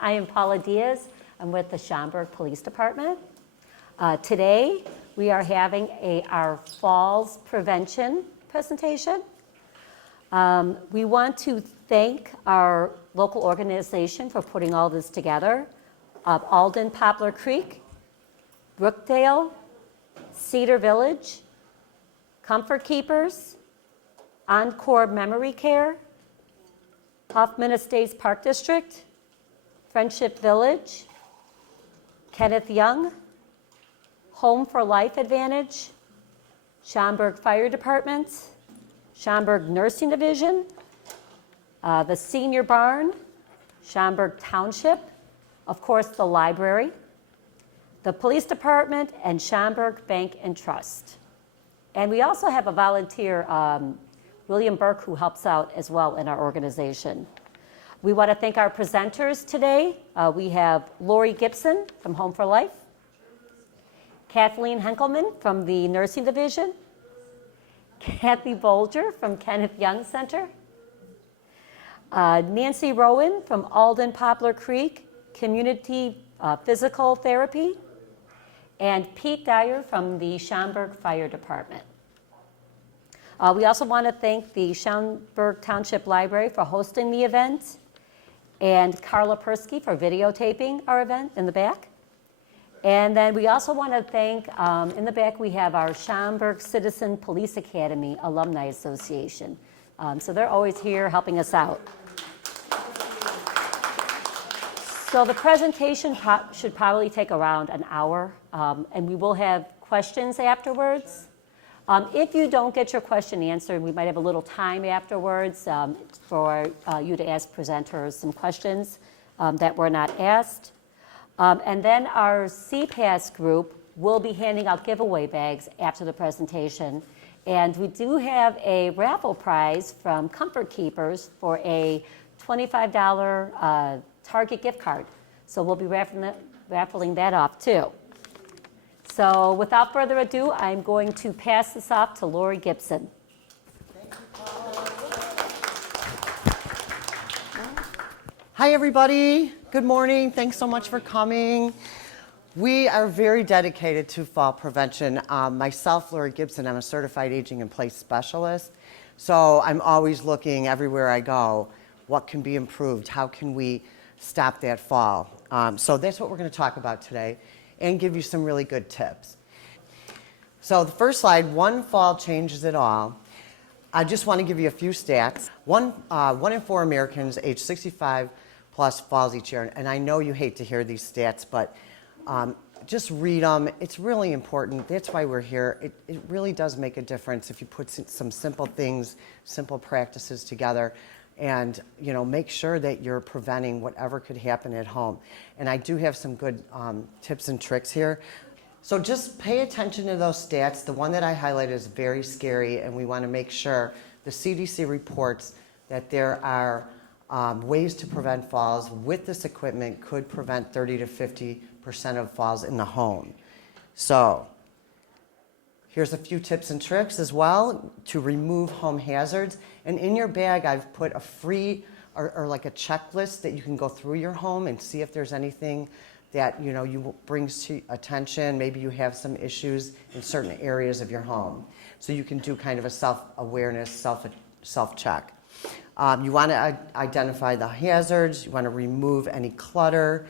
I am Paula Diaz. I'm with the Schaumburg Police Department. Today, we are having our falls prevention presentation. We want to thank our local organization for putting all this together. Alden Poplar Creek, Brookdale, Cedar Village, Comfort Keepers, Encore Memory Care, Hoffman Estates Park District, Friendship Village, Kenneth Young, Home for Life Advantage, Schaumburg Fire Department, Schaumburg Nursing Division, the Senior Barn, Schaumburg Township, of course the library, the Police Department, and Schaumburg Bank and Trust. And we also have a volunteer, William Burke, who helps out as well in our organization. We want to thank our presenters today. We have Lori Gibson from Home for Life, Kathleen Henkelman from the Nursing Division, Kathy Bolger from Kenneth Young Center, Nancy Rowan from Alden Poplar Creek Community Physical Therapy, and Pete Dyer from the Schaumburg Fire Department. We also want to thank the Schaumburg Township Library for hosting the event, and Carla Persky for videotaping our event in the back. And then we also want to thank, in the back we have our Schaumburg Citizen Police Academy Alumni Association. So they're always here helping us out. So the presentation should probably take around an hour, and we will have questions afterwards. If you don't get your question answered, we might have a little time afterwards for you to ask presenters some questions that were not asked. And then our CPAS group will be handing out giveaway bags after the presentation. And we do have a raffle prize from Comfort Keepers for a $25 Target gift card. So we'll be raffling that off too. So without further ado, I'm going to pass this off to Lori Gibson. Thank you, Paula. Hi, everybody. Good morning. Thanks so much for coming. We are very dedicated to fall prevention. Myself, Lori Gibson, I'm a certified aging in place specialist. So I'm always looking everywhere I go, what can be improved? How can we stop that fall? So that's what we're going to talk about today, and give you some really good tips. So the first slide, one fall changes it all. I just want to give you a few stats. One in 4 Americans age 65 plus falls each year. And I know you hate to hear these stats, but just read them. It's really important. That's why we're here. It really does make a difference if you put some simple things, simple practices together, and make sure that you're preventing whatever could happen at home. And I do have some good tips and tricks here. So just pay attention to those stats. The one that I highlighted is very scary, and we want to make sure the CDC reports that there are ways to prevent falls with this equipment could prevent 30 to 50% of falls in the home. So here's a few tips and tricks as well to remove home hazards. And in your bag, I've put a free or like a checklist that you can go through your home and see if there's anything that you brings to attention. Maybe you have some issues in certain areas of your home. So you can do kind of a self-awareness, self-check. You want to identify the hazards. You want to remove any clutter.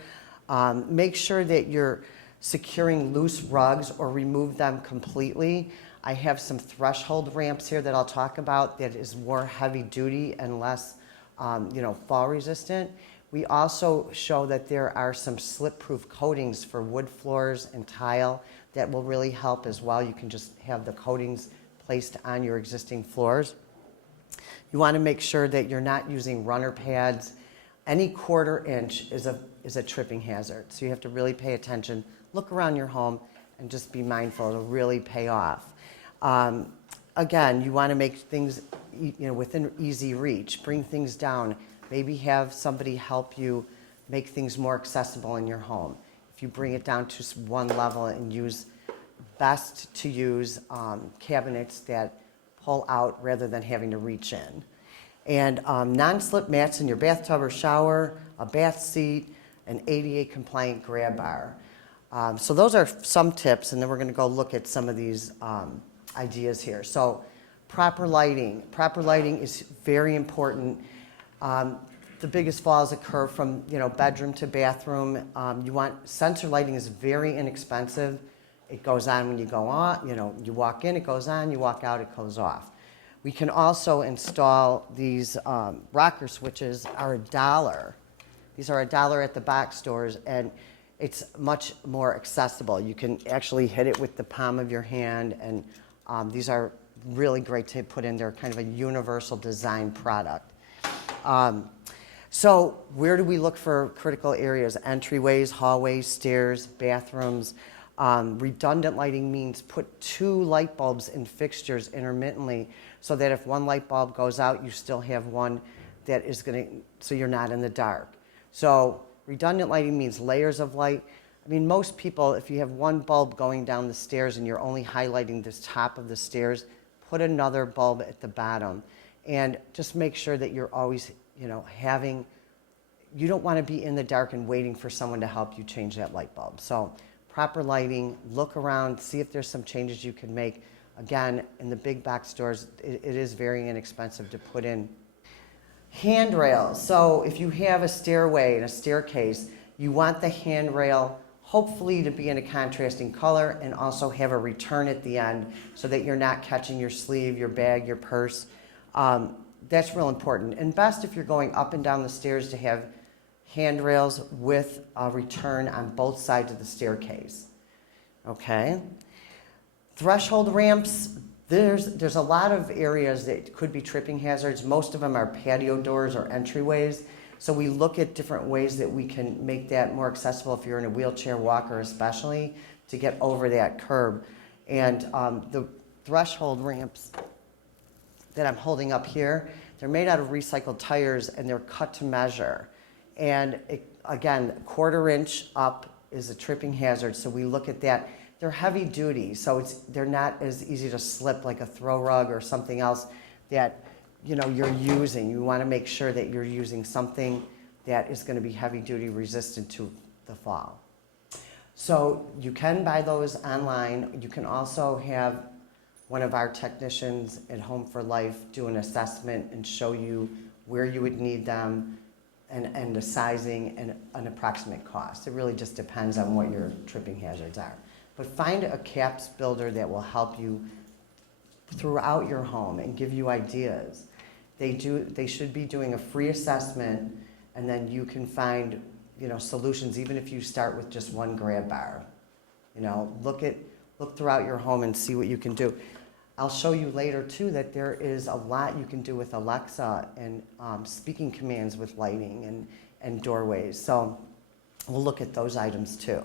Make sure that you're securing loose rugs or remove them completely. I have some threshold ramps here that I'll talk about that is more heavy duty and less fall resistant. We also show that there are some slip-proof coatings for wood floors and tile that will really help as well. You can just have the coatings placed on your existing floors. You want to make sure that you're not using runner pads. Any 1/4 inch is a tripping hazard. So you have to really pay attention, look around your home, and just be mindful. It'll really pay off. Again, you want to make things within easy reach. Bring things down. Maybe have somebody help you make things more accessible in your home. If you bring it down to one level and use best to use cabinets that pull out rather than having to reach in. And non-slip mats in your bathtub or shower, a bath seat, an ADA compliant grab bar. So those are some tips, and then we're going to go look at some of these ideas here. So proper lighting. Proper lighting is very important. The biggest falls occur from bedroom to bathroom. You want sensor lighting is very inexpensive. It goes on when you go on. You walk in, it goes on. You walk out, it goes off. We can also install these rocker switches are $1. These are $1 at the box stores, and it's much more accessible. You can actually hit it with the palm of your hand, and these are really great to put in. They're kind of a universal design product. So where do we look for critical areas? Entryways, hallways, stairs, bathrooms. Redundant lighting means put 2 light bulbs in fixtures intermittently so that if one light bulb goes out, you still have one that is so you're not in the dark. So redundant lighting means layers of light. I mean, most people, if you have one bulb going down the stairs and you're only highlighting the top of the stairs, put another bulb at the bottom. And just make sure that you're always, you don't want to be in the dark and waiting for someone to help you change that light bulb. So proper lighting, look around, see if there's some changes you can make. Again, in the big box stores, it is very inexpensive to put in. Handrails. So if you have a stairway and a staircase, you want the handrail hopefully to be in a contrasting color and also have a return at the end so that you're not catching your sleeve, your bag, your purse. That's real important. And best if you're going up and down the stairs to have handrails with a return on both sides of the staircase. Okay? Threshold ramps, there's a lot of areas that could be tripping hazards. Most of them are patio doors or entryways. So we look at different ways that we can make that more accessible if you're in a wheelchair, walker especially, to get over that curb. And the threshold ramps that I'm holding up here, they're made out of recycled tires and they're cut to measure. And again, 1/4 inch up is a tripping hazard, so we look at that. They're heavy duty, so they're not as easy to slip like a throw rug or something else that you're using. You want to make sure that you're using something that is going to be heavy duty resistant to the fall. So you can buy those online. You can also have one of our technicians at Home for Life do an assessment and show you where you would need them and the sizing and an approximate cost. It really just depends on what your tripping hazards are. But find a CAPS builder that will help you throughout your home and give you ideas. They should be doing a free assessment, and then you can find solutions even if you start with just one grab bar. Look throughout your home and see what you can do. I'll show you later too that there is a lot you can do with Alexa and speaking commands with lighting and doorways. So we'll look at those items too.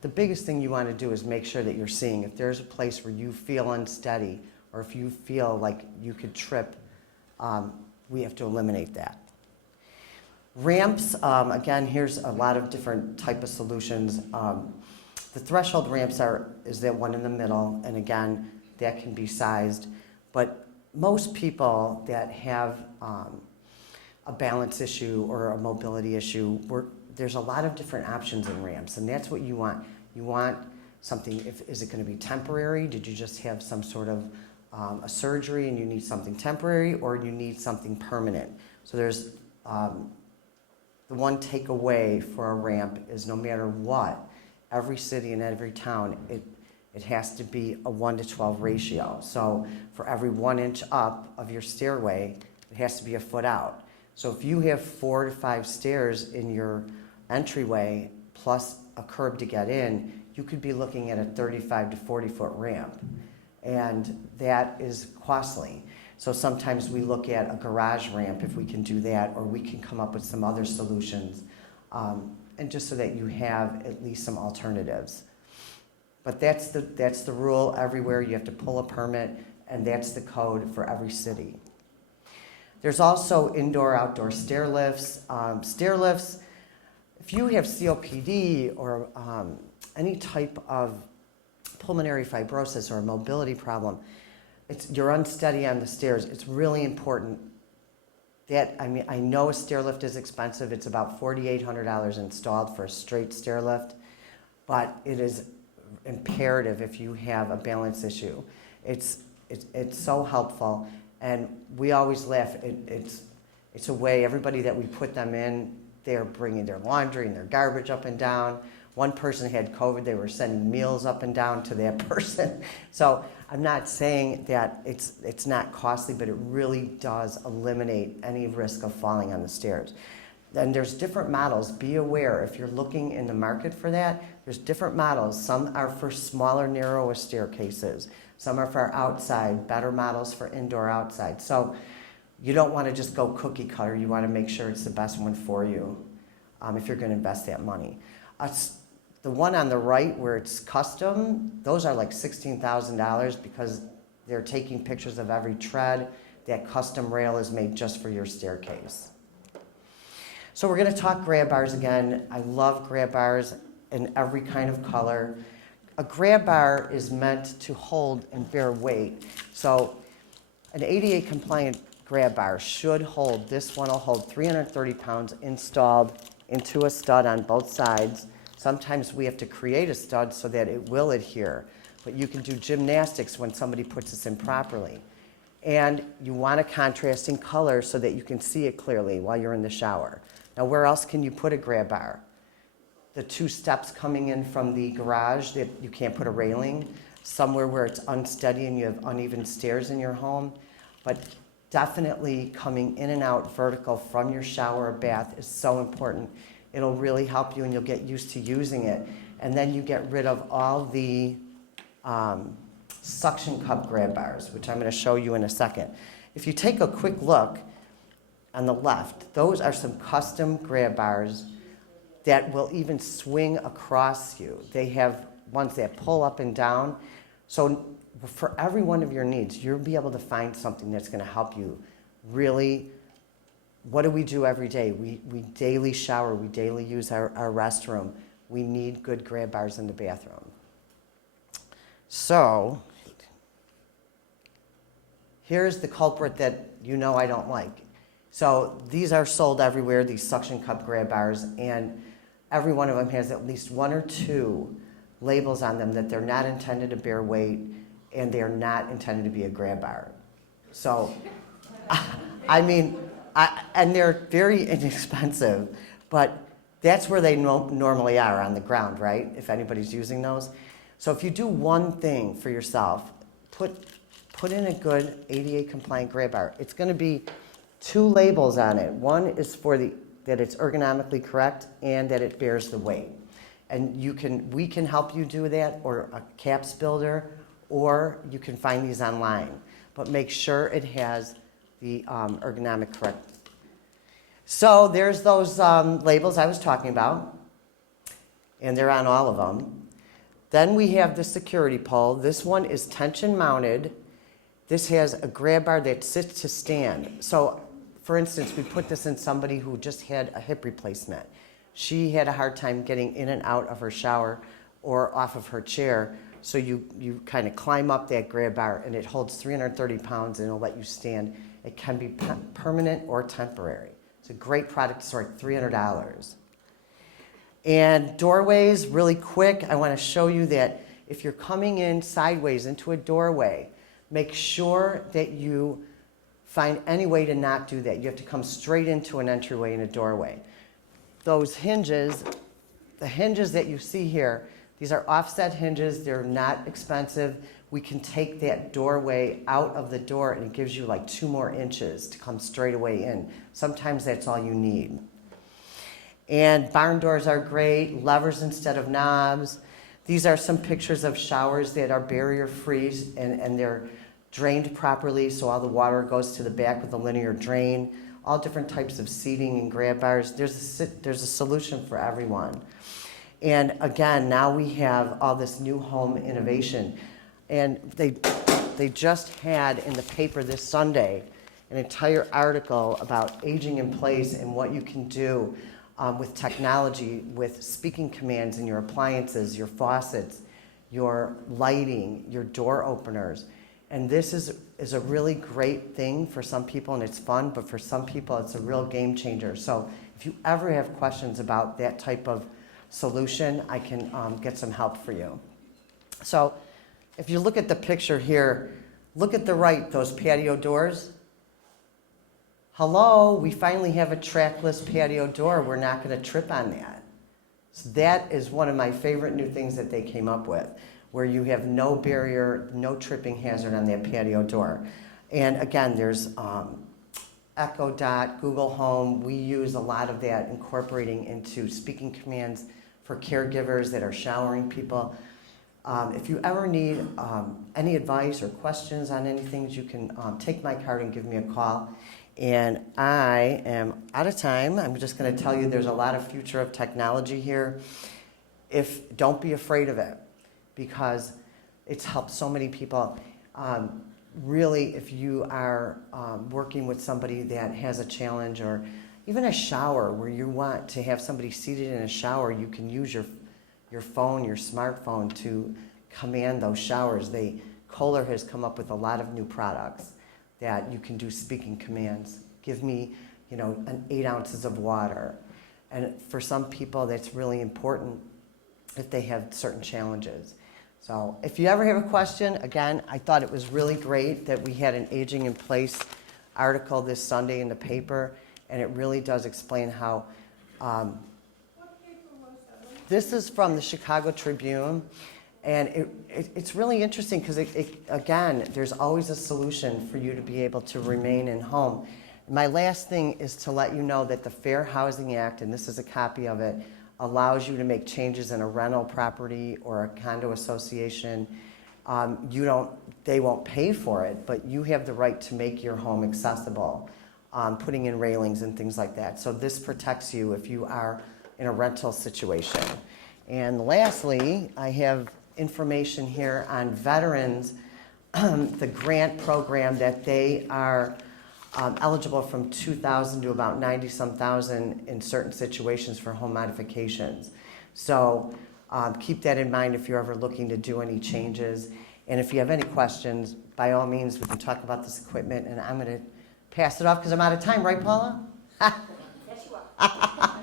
The biggest thing you want to do is make sure that you're seeing if there's a place where you feel unsteady or if you feel like you could trip, we have to eliminate that. Ramps, again, here's a lot of different type of solutions. The threshold ramps is that one in the middle, and again, that can be sized. But most people that have a balance issue or a mobility issue, there's a lot of different options in ramps, and that's what you want. You want something, is it going to be temporary? Did you just have some sort of a surgery and you need something temporary, or you need something permanent? So there's the one takeaway for a ramp is no matter what, every city and every town, it has to be a 1:12 ratio. So for every 1 inch up of your stairway, it has to be a foot out. So if you have 4 to 5 stairs in your entryway plus a curb to get in, you could be looking at a 35 to 40 foot ramp. And that is costly. So sometimes we look at a garage ramp if we can do that, or we can come up with some other solutions. And just so that you have at least some alternatives. But that's the rule everywhere. You have to pull a permit, and that's the code for every city. There's also indoor-outdoor stair lifts. Stair lifts, if you have COPD or any type of pulmonary fibrosis or a mobility problem, you're unsteady on the stairs, it's really important I know a stair lift is expensive. It's about $4,800 installed for a straight stair lift, but it is imperative if you have a balance issue. It's so helpful, and we always laugh. It's a way, everybody that we put them in, they're bringing their laundry and their garbage up and down. One person had COVID, they were sending meals up and down to that person. So I'm not saying that it's not costly, but it really does eliminate any risk of falling on the stairs. Then there's different models. Be aware, if you're looking in the market for that, there's different models. Some are for smaller, narrower staircases. Some are for outside, better models for indoor, outside. So you don't want to just go cookie cutter. You want to make sure it's the best one for you if you're going to invest that money. The one on the right where it's custom, those are like $16,000 because they're taking pictures of every tread. That custom rail is made just for your staircase. So we're going to talk grab bars again. I love grab bars in every kind of color. A grab bar is meant to hold and bear weight. So an ADA compliant grab bar should hold, this one will hold 330 pounds installed into a stud on both sides. Sometimes we have to create a stud so that it will adhere, but you can do gymnastics when somebody puts this in properly. And you want a contrasting color so that you can see it clearly while you're in the shower. Now, where else can you put a grab bar? The two steps coming in from the garage that you can't put a railing, somewhere where it's unsteady and you have uneven stairs in your home. But definitely coming in and out vertical from your shower or bath is so important. It'll really help you and you'll get used to using it. And then you get rid of all the suction cup grab bars, which I'm going to show you in a second. If you take a quick look on the left, those are some custom grab bars that will even swing across you. They have ones that pull up and down. So for every one of your needs, you'll be able to find something that's going to help you really. What do we do every day? We daily shower, we daily use our restroom. We need good grab bars in the bathroom. So here's the culprit that you know I don't like. So these are sold everywhere, these suction cup grab bars, and every one of them has at least one or two labels on them that they're not intended to bear weight and they're not intended to be a grab bar. So, I mean, and they're very inexpensive, but that's where they normally are, on the ground, right? If anybody's using those. So if you do one thing for yourself, put in a good ADA compliant grab bar. It's going to be two labels on it. One is for that it's ergonomically correct and that it bears the weight. And we can help you do that, or a caps builder, or you can find these online. But make sure it has the ergonomic correct. So there's those labels I was talking about, and they're on all of them. Then we have the security pole. This one is tension mounted. This has a grab bar that sits to stand. So for instance, we put this in somebody who just had a hip replacement. She had a hard time getting in and out of her shower or off of her chair. So you kind of climb up that grab bar, and it holds 330 pounds, and it'll let you stand. It can be permanent or temporary. It's a great product. It's like $300. And doorways, really quick, I want to show you that if you're coming in sideways into a doorway, make sure that you find any way to not do that. You have to come straight into an entryway in a doorway. Those hinges, the hinges that you see here, these are offset hinges. They're not expensive. We can take that doorway out of the door, and it gives you like 2 more inches to come straight away in. Sometimes that's all you need. And barn doors are great, levers instead of knobs. These are some pictures of showers that are barrier-free, and they're drained properly, so all the water goes to the back with a linear drain. All different types of seating and grab bars. There's a solution for everyone. And again, now we have all this new home innovation. And they just had in the paper this Sunday an entire article about aging in place and what you can do with technology, with speaking commands in your appliances, your faucets, your lighting, your door openers. And this is is a really great thing for some people and it's fun, but for some people it's a real game changer. So if you ever have questions about that type of solution, I can get some help for you. So if you look at the picture here, look at the right, those patio doors. Hello, we finally have a trackless patio door. We're not going to trip on that. So that is one of my favorite new things that they came up with, where you have no barrier, no tripping hazard on that patio door. And again, there's Echo Dot, Google Home. We use a lot of that, incorporating into speaking commands for caregivers that are showering people. If you ever need any advice or questions on anything, you can take my card and give me a call. And I am out of time. I'm just going to tell you there's a lot of future of technology here. Don't be afraid of it, because it's helped so many people. Really, if you are working with somebody that has a challenge, or even a shower where you want to have somebody seated in a shower, you can use your phone, your smartphone, to command those showers. Kohler has come up with a lot of new products that you can do speaking commands. Give me, an 8 ounces of water. And for some people, that's really important if they have certain challenges. So if you ever have a question, again, I thought it was really great that we had an Aging in Place article this Sunday in the paper, and it really does explain how. What paper was that? This is from the Chicago Tribune, and it's really interesting because, again, there's always a solution for you to be able to remain in home. My last thing is to let you know that the Fair Housing Act, and this is a copy of it, allows you to make changes in a rental property or a condo association. They won't pay for it, but you have the right to make your home accessible, putting in railings and things like that. So this protects you if you are in a rental situation. And lastly, I have information here on veterans, the grant program that they are eligible from $2,000 to about $90-some thousand in certain situations for home modifications. So keep that in mind if you're ever looking to do any changes. And if you have any questions, by all means, we can talk about this equipment. And I'm going to pass it off because I'm out of time, right, Paula? Yes, you are.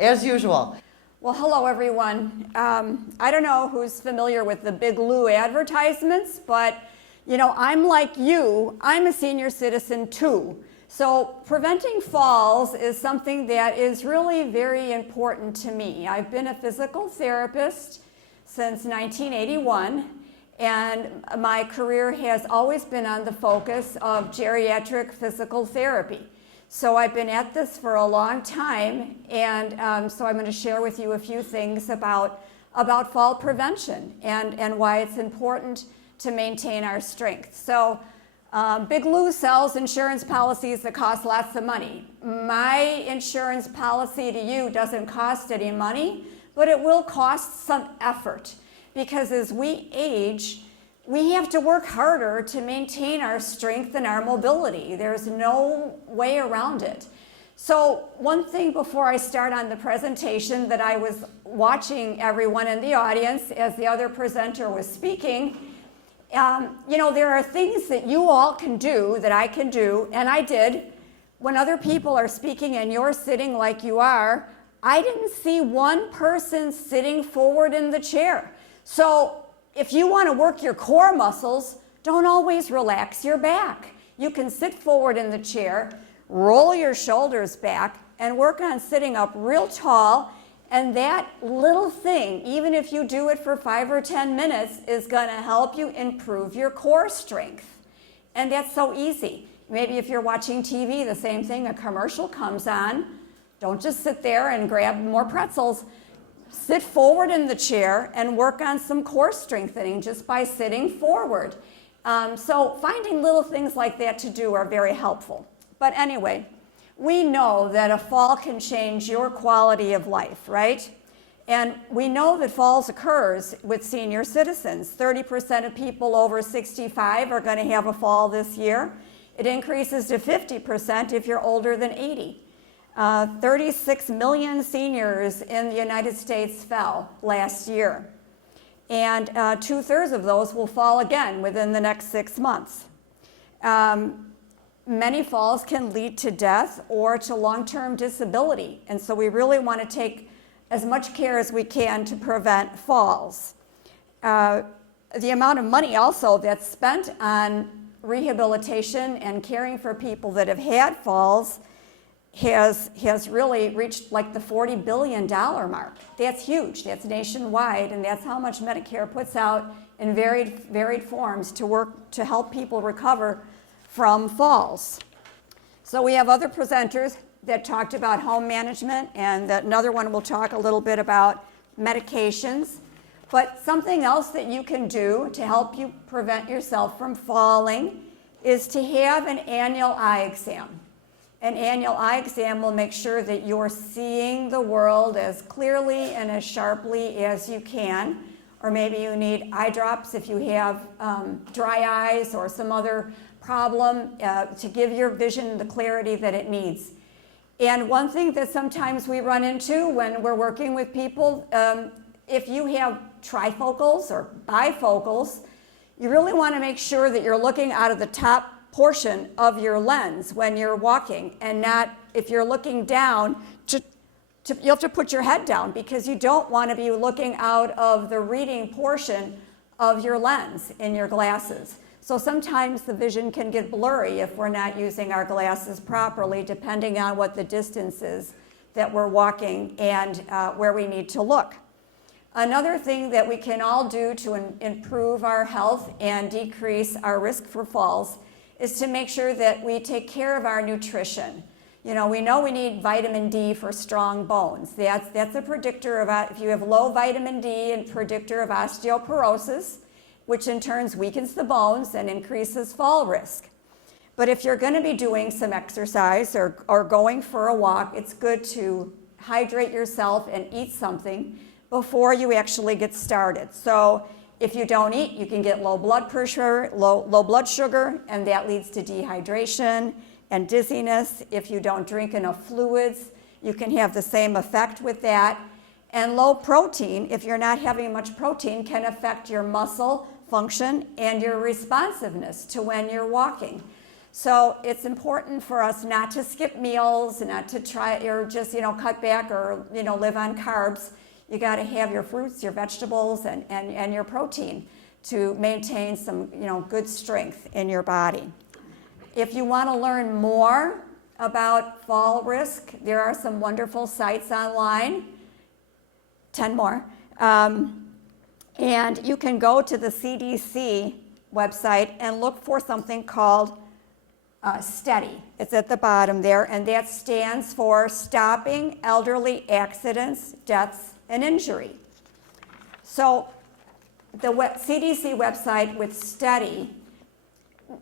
As usual. Well, hello, everyone. I don't know who's familiar with the Big Lou advertisements, but I'm like you. I'm a senior citizen too. So preventing falls is something that is really very important to me. I've been a physical therapist since 1981, and my career has always been on the focus of geriatric physical therapy. So I've been at this for a long time, and so I'm going to share with you a few things about fall prevention and why it's important to maintain our strength. So Big Lou sells insurance policies that cost lots of money. My insurance policy to you doesn't cost any money, but it will cost some effort, because as we age, we have to work harder to maintain our strength and our mobility. There's no way around it. So one thing before I start on the presentation, that I was watching everyone in the audience as the other presenter was speaking. There are things that you all can do, that I can do, and I did. When other people are speaking and you're sitting like you are, I didn't see one person sitting forward in the chair. So if you want to work your core muscles, don't always relax your back. You can sit forward in the chair, roll your shoulders back, and work on sitting up real tall. And that little thing, even if you do it for 5 or 10 minutes, is going to help you improve your core strength. And that's so easy. Maybe if you're watching TV, the same thing, a commercial comes on. Don't just sit there and grab more pretzels. Sit forward in the chair and work on some core strengthening just by sitting forward. So finding little things like that to do are very helpful. But anyway, we know that a fall can change your quality of life, right? And we know that falls occurs with senior citizens. 30% of people over 65 are going to have a fall this year. It increases to 50% if you're older than 80. 36 million seniors in the United States fell last year. And 2/3 of those will fall again within the next 6 months. Many falls can lead to death or to long-term disability, and so we really want to take as much care as we can to prevent falls. The amount of money also that's spent on rehabilitation and caring for people that have had falls has really reached like the $40 billion mark. That's huge. That's nationwide, and that's how much Medicare puts out in varied forms to work to help people recover from falls. So we have other presenters that talked about home management, and another one will talk a little bit about medications. But something else that you can do to help you prevent yourself from falling is to have an annual eye exam. An annual eye exam will make sure that you're seeing the world as clearly and as sharply as you can. Or maybe you need eye drops if you have dry eyes or some other problem to give your vision the clarity that it needs. And one thing that sometimes we run into when we're working with people, if you have trifocals or bifocals, you really want to make sure that you're looking out of the top portion of your lens when you're walking, and not, if you're looking down, you have to put your head down, because you don't want to be looking out of the reading portion of your lens in your glasses. So sometimes the vision can get blurry if we're not using our glasses properly, depending on what the distance is that we're walking and where we need to look. Another thing that we can all do to improve our health and decrease our risk for falls is to make sure that we take care of our nutrition. You know we need vitamin D for strong bones. That's a predictor of, if you have low vitamin D, and predictor of osteoporosis, which in turn weakens the bones and increases fall risk. But if you're going to be doing some exercise or going for a walk, it's good to hydrate yourself and eat something before you actually get started. So if you don't eat, you can get low blood pressure, low blood sugar, and that leads to dehydration and dizziness. If you don't drink enough fluids, you can have the same effect with that. And low protein, if you're not having much protein, can affect your muscle function and your responsiveness to when you're walking. So it's important for us not to skip meals, not to try or just cut back or live on carbs. You got to have your fruits, your vegetables, and your protein to maintain some good strength in your body. If you want to learn more about fall risk, there are some wonderful sites online. 10 more. And you can go to the CDC website and look for something called STEADY. It's at the bottom there, and that stands for Stopping Elderly Accidents, Deaths, and Injury. So the CDC website with STEADY,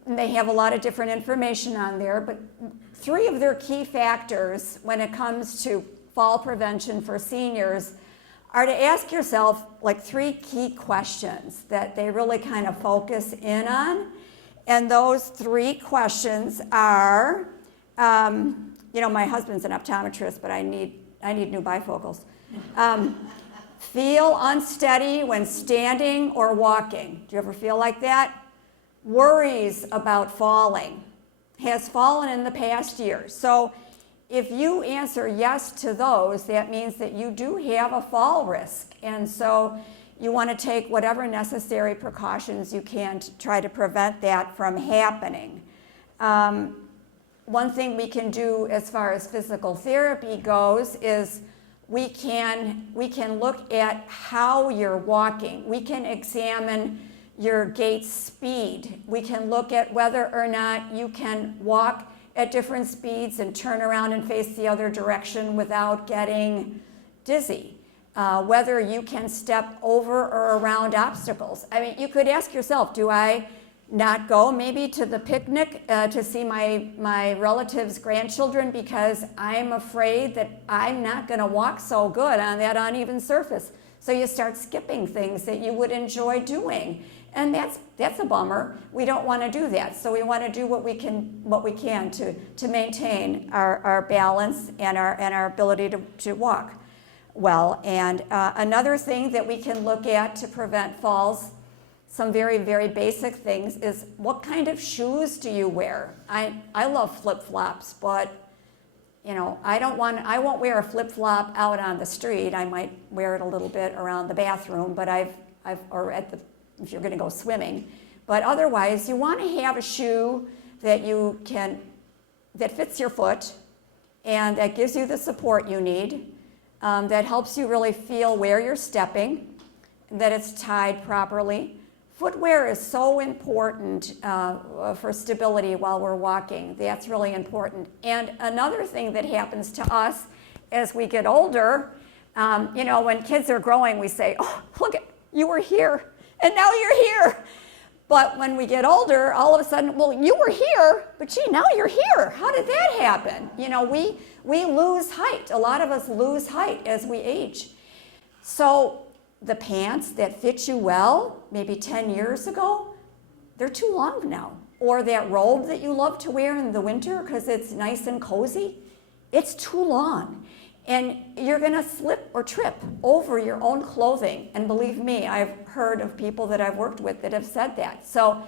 they have a lot of different information on there, but 3 of their key factors when it comes to fall prevention for seniors are to ask yourself 3 key questions that they really kind of focus in on. And those 3 questions are, my husband's an optometrist, but I need new bifocals. Feel unsteady when standing or walking. Do you ever feel like that? Worries about falling. Has fallen in the past year. So if you answer yes to those, that means that you do have a fall risk. And so you want to take whatever necessary precautions you can to try to prevent that from happening. One thing we can do as far as physical therapy goes is we can look at how you're walking. We can examine your gait speed. We can look at whether or not you can walk at different speeds and turn around and face the other direction without getting dizzy. Whether you can step over or around obstacles. I mean, you could ask yourself, do I not go maybe to the picnic to see my relatives' grandchildren because I'm afraid that I'm not going to walk so good on that uneven surface? So you start skipping things that you would enjoy doing. And that's a bummer. We don't want to do that. So we want to do what we can to maintain our balance and our ability to walk well. And another thing that we can look at to prevent falls some very, very basic things is what kind of shoes do you wear? I love flip-flops, but you know, I won't wear a flip-flop out on the street. I might wear it a little bit around the bathroom, but or if you're gonna go swimming. But otherwise, you wanna have a shoe that that fits your foot and that gives you the support you need, that helps you really feel where you're stepping, that it's tied properly. Footwear is so important for stability while we're walking. That's really important. And another thing that happens to us as we get older, you know, when kids are growing, we say, oh, look, you were here, and now you're here. But when we get older, all of a sudden, well, you were here, but gee, now you're here. How did that happen? You know, we lose height. A lot of us lose height as we age. So the pants that fit you well, maybe 10 years ago, they're too long now. Or that robe that you love to wear in the winter because it's nice and cozy, it's too long. And you're gonna slip or trip over your own clothing. And believe me, I've heard of people that I've worked with that have said that. So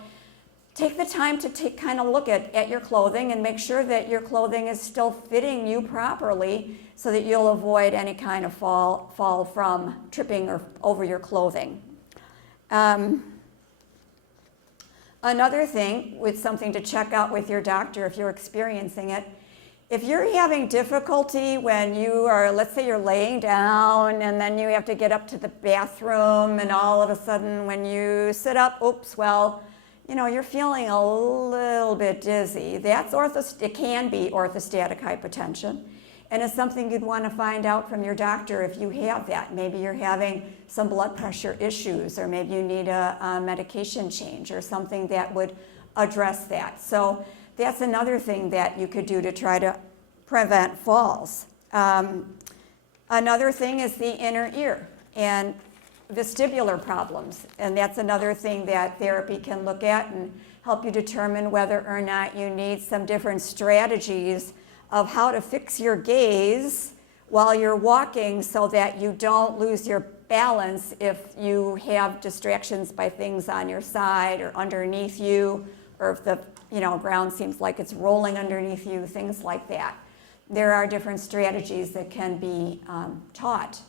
take the time to kind of look at your clothing and make sure that your clothing is still fitting you properly so that you'll avoid any kind of fall from tripping or over your clothing. Another thing, with something to check out with your doctor if you're experiencing it, if you're having difficulty when you are, let's say you're laying down and then you have to get up to the bathroom and all of a sudden when you sit up, oops, well, you know, you're feeling a little bit dizzy. It can be orthostatic hypotension. And it's something you'd want to find out from your doctor if you have that. Maybe you're having some blood pressure issues, or maybe you need a medication change or something that would address that. So that's another thing that you could do to try to prevent falls. Another thing is the inner ear and vestibular problems. And that's another thing that therapy can look at and help you determine whether or not you need some different strategies of how to fix your gaze while you're walking so that you don't lose your balance if you have distractions by things on your side or underneath you, or if the ground seems like it's rolling underneath you, things like that. There are different strategies that can be taught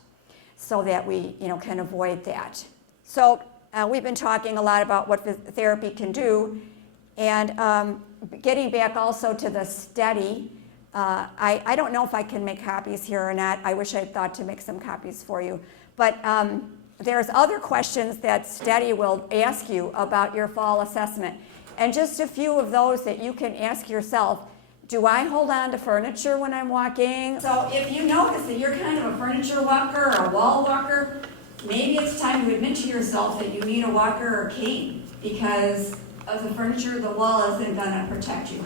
so that we can avoid that. So we've been talking a lot about what therapy can do, and getting back also to the study, I don't know if I can make copies here or not. I wish I had thought to make some copies for you. But there's other questions that study will ask you about your fall assessment. And just a few of those that you can ask yourself. Do I hold on to furniture when I'm walking? So if you notice that you're kind of a furniture walker or a wall walker, maybe it's time to admit to yourself that you need a walker or cane, because of the furniture, the wall isn't going to protect you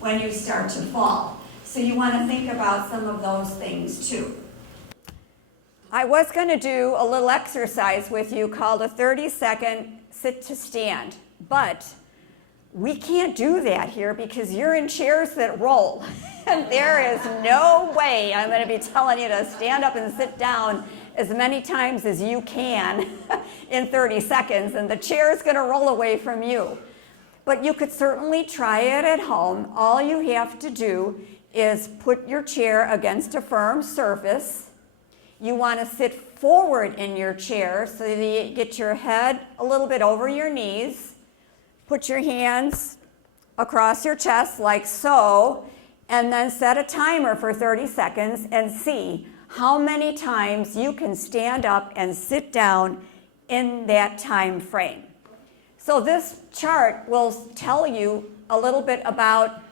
when you start to fall. So you want to think about some of those things too. I was going to do a little exercise with you called a 30-second sit to stand, but we can't do that here because you're in chairs that roll. And there is no way I'm going to be telling you to stand up and sit down as many times as you can in 30 seconds, and the chair is going to roll away from you. But you could certainly try it at home. All you have to do is put your chair against a firm surface. You want to sit forward in your chair so that you get your head a little bit over your knees. Put your hands across your chest like so, and then set a timer for 30 seconds and see how many times you can stand up and sit down in that time frame. So this chart will tell you a little bit about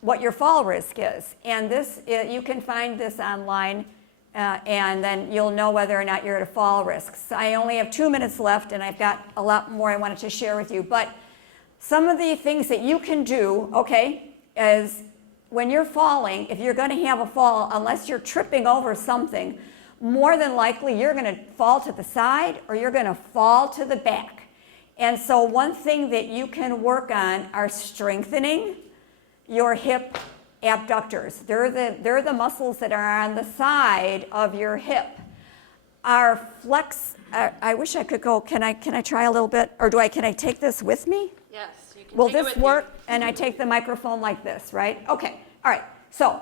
what your fall risk is. And this, you can find this online, and then you'll know whether or not you're at a fall risk. So I only have 2 minutes left, and I've got a lot more I wanted to share with you. But some of the things that you can do, okay, is when you're falling, if you're going to have a fall, unless you're tripping over something, more than likely you're going to fall to the side or you're going to fall to the back. And so one thing that you can work on are strengthening your hip abductors. They're the muscles that are on the side of your hip. our flex, I wish I could go, can I try a little bit? Or can I take this with me? Yes, you can Will take it this with work? And I take the microphone like this, right? Okay, all right. So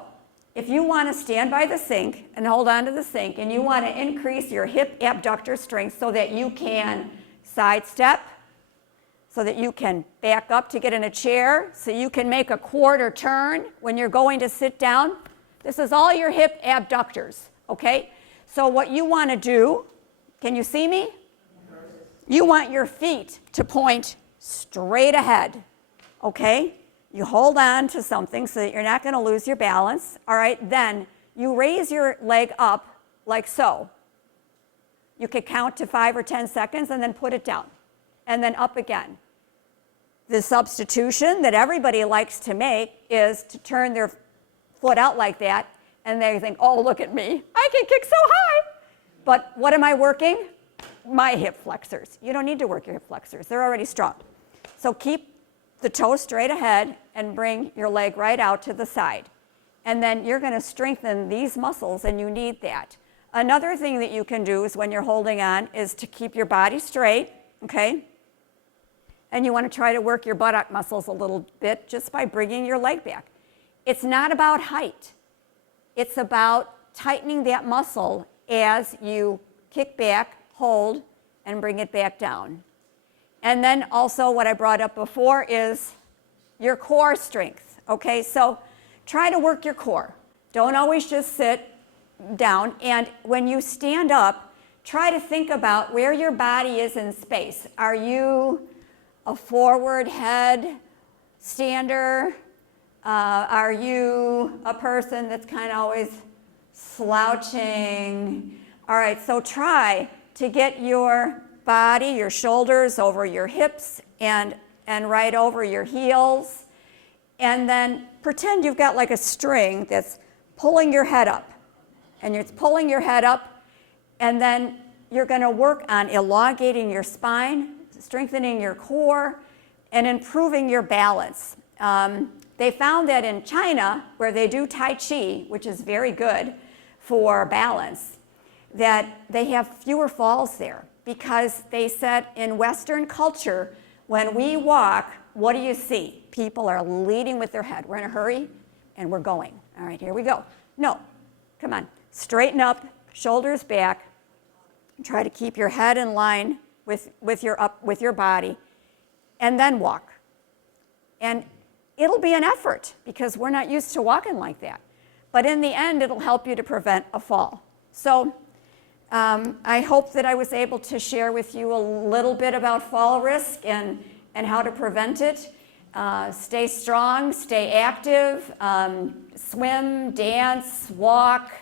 if you want to stand by the sink and hold on to the sink and you want to increase your hip abductor strength so that you can sidestep, so that you can back up to get in a chair, so you can make a quarter turn when you're going to sit down. This is all your hip abductors, okay? So what you want to do, can you see me? You want your feet to point straight ahead, okay? You hold on to something so that you're not going to lose your balance, all right? Then you raise your leg up like so. You could count to 5 or 10 seconds and then put it down, and then up again. The substitution that everybody likes to make is to turn their foot out like that, and they think, oh, look at me, I can kick so high. But what am I working? My hip flexors. You don't need to work your hip flexors. They're already strong. So keep the toe straight ahead and bring your leg right out to the side. And then you're going to strengthen these muscles, and you need that. Another thing that you can do is when you're holding on is to keep your body straight, okay? And you want to try to work your buttock muscles a little bit just by bringing your leg back. It's not about height. It's about tightening that muscle as you kick back, hold, and bring it back down. And then also what I brought up before is your core strength, okay? So try to work your core. Don't always just sit down. And when you stand up, try to think about where your body is in space. Are you a forward head stander? Are you a person that's kind of always slouching? All right, so try to get your body, your shoulders over your hips and right over your heels. And then pretend you've got like a string that's pulling your head up. And it's pulling your head up, and then you're going to work on elongating your spine, strengthening your core, and improving your balance. They found that in China, where they do Tai Chi, which is very good for balance, that they have fewer falls there, because they said in Western culture, when we walk, what do you see? People are leading with their head. We're in a hurry, and we're going. All right, here we go. No, come on. Straighten up, shoulders back. Try to keep your head in line with your body, and then walk. And it'll be an effort because we're not used to walking like that. But in the end, it'll help you to prevent a fall. So I hope that I was able to share with you a little bit about fall risk and how to prevent it. Stay strong, stay active, swim, dance, walk,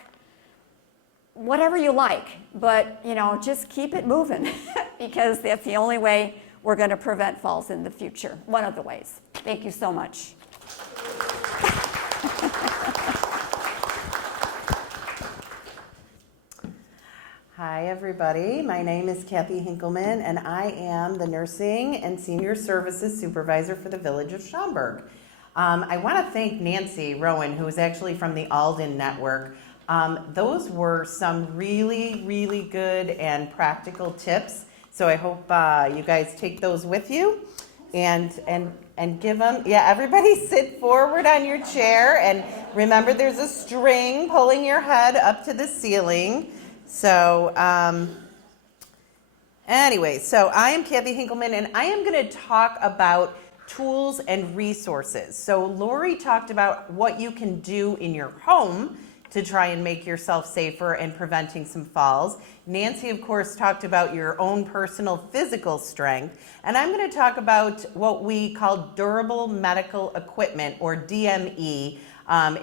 whatever you like, but just keep it moving because that's the only way we're going to prevent falls in the future. One of the ways. Thank you so much. Hi everybody, my name is Kathy Hinkleman and I am the Nursing and Senior Services Supervisor for the Village of Schaumburg. I want to thank Nancy Rowan, who is actually from the Alden Network. Those were some really, really good and practical tips. So I hope you guys take those with you and give them. Yeah, everybody sit forward on your chair and remember there's a string pulling your head up to the ceiling. So anyway, so I am Kathy Hinkleman and I am going to talk about tools and resources. So Lori talked about what you can do in your home to try and make yourself safer and preventing some falls. Nancy, of course, talked about your own personal physical strength. And I'm going to talk about what we call durable medical equipment, or DME,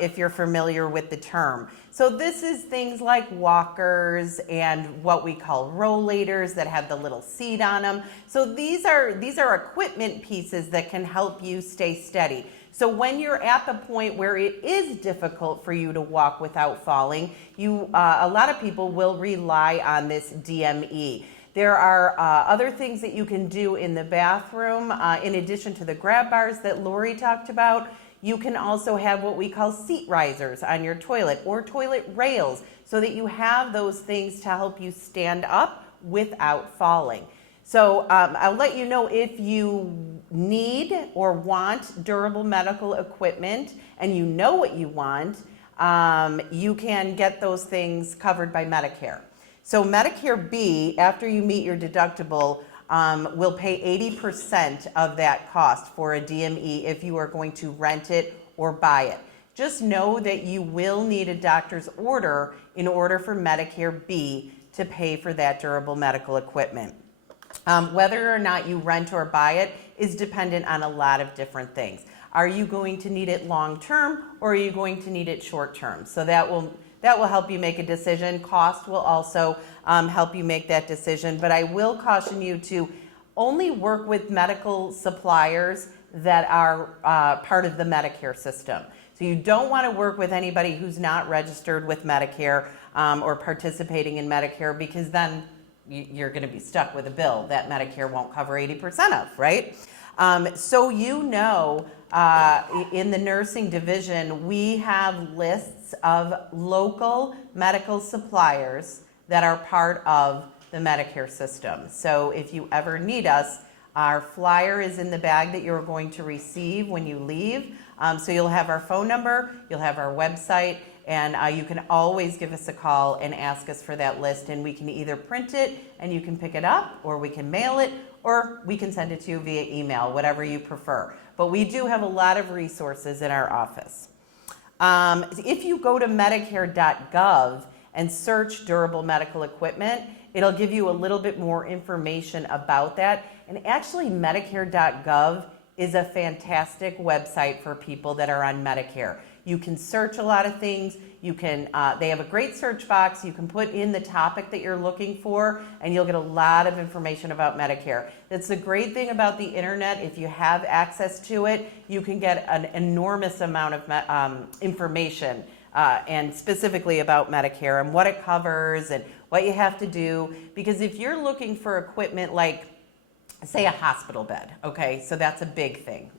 if you're familiar with the term. So this is things like walkers and what we call rollators that have the little seat on them. So these are equipment pieces that can help you stay steady. So when you're at the point where it is difficult for you to walk without falling, a lot of people will rely on this DME. There are other things that you can do in the bathroom in addition to the grab bars that Lori talked about. You can also have what we call seat risers on your toilet or toilet rails so that you have those things to help you stand up without falling. So I'll let you know if you need or want durable medical equipment and you know what you want, you can get those things covered by Medicare. So Medicare B, after you meet your deductible, will pay 80% of that cost for a DME if you are going to rent it or buy it. Just know that you will need a doctor's order in order for Medicare B to pay for that durable medical equipment. Whether or not you rent or buy it is dependent on a lot of different things. Are you going to need it long term or are you going to need it short term? So that will help you make a decision. Cost will also help you make that decision. But I will caution you to only work with medical suppliers that are part of the Medicare system. So you don't want to work with anybody who's not registered with Medicare or participating in Medicare, because then you're going to be stuck with a bill that Medicare won't cover 80% of, right? So in the nursing division, we have lists of local medical suppliers that are part of the Medicare system. So if you ever need us, our flyer is in the bag that you're going to receive when you leave. So you'll have our phone number, you'll have our website, and you can always give us a call and ask us for that list, and we can either print it and you can pick it up, or we can mail it, or we can send it to you via email, whatever you prefer. But we do have a lot of resources in our office. If you go to Medicare.gov and search durable medical equipment, it'll give you a little bit more information about that. And actually, Medicare.gov is a fantastic website for people that are on Medicare. You can search a lot of things. You can, they have a great search box. You can put in the topic that you're looking for, and you'll get a lot of information about Medicare. That's the great thing about the internet. If you have access to it, you can get an enormous amount of information, and specifically about Medicare and what it covers and what you have to do. Because if you're looking for equipment like, say, a hospital bed, okay, so that's a big thing.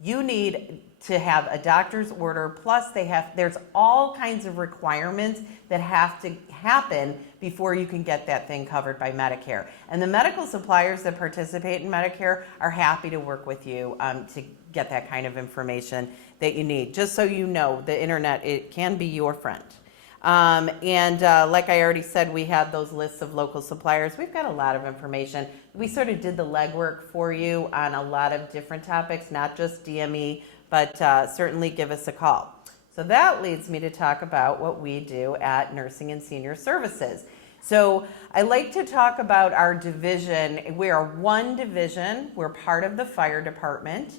You need to have a doctor's order, plus there's all kinds of requirements that have to happen before you can get that thing covered by Medicare. And the medical suppliers that participate in Medicare are happy to work with you to get that kind of information that you need. Just so you know, the internet, it can be your friend. Like I already said, we have those lists of local suppliers. We've got a lot of information. We sort of did the legwork for you on a lot of different topics, not just DME, but certainly give us a call. So that leads me to talk about what we do at Nursing and Senior Services. So I like to talk about our division. We are one division. We're part of the fire department.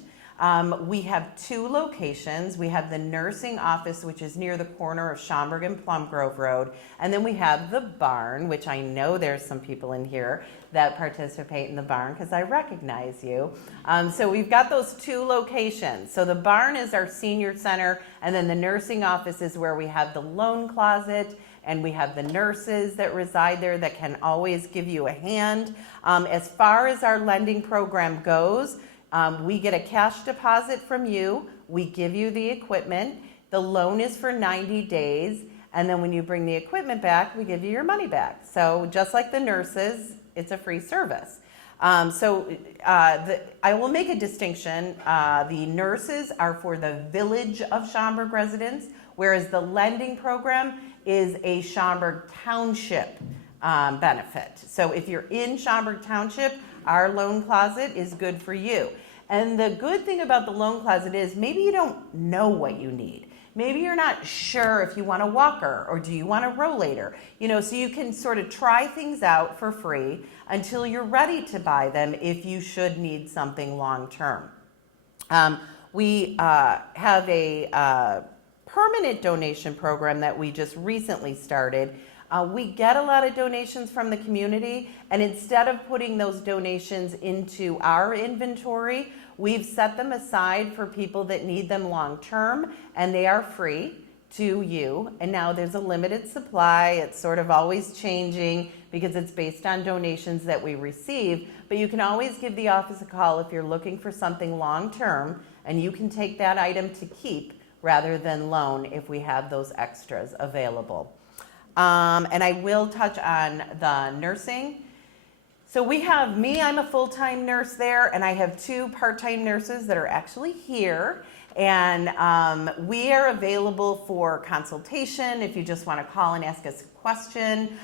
We have two locations. We have the nursing office, which is near the corner of Schaumburg and Plum Grove Road. And then we have the barn, which I know there's some people in here that participate in the barn because I recognize you. So we've got those two locations. So the barn is our senior center, and then the nursing office is where we have the loan closet, and we have the nurses that reside there that can always give you a hand. As far as our lending program goes, we get a cash deposit from you. We give you the equipment. The loan is for 90 days. And then when you bring the equipment back, we give you your money back. So just like the nurses, it's a free service. I will make a distinction. The nurses are for the village of Schaumburg residents, whereas the lending program is a Schaumburg Township benefit. So if you're in Schaumburg Township, our loan closet is good for you. And the good thing about the loan closet is maybe you don't know what you need. Maybe you're not sure if you want a walker or do you want a rollator. So you can sort of try things out for free until you're ready to buy them if you should need something long term. We have a permanent donation program that we just recently started. We get a lot of donations from the community, and instead of putting those donations into our inventory, we've set them aside for people that need them long term, and they are free to you. And now there's a limited supply. It's sort of always changing because it's based on donations that we receive, but you can always give the office a call if you're looking for something long term and you can take that item to keep rather than loan if we have those extras available. And I will touch on the nursing. So we have me, I'm a full-time nurse there, and I have 2 part-time nurses that are actually here. And we are available for consultation. If you just want to call and ask us a question,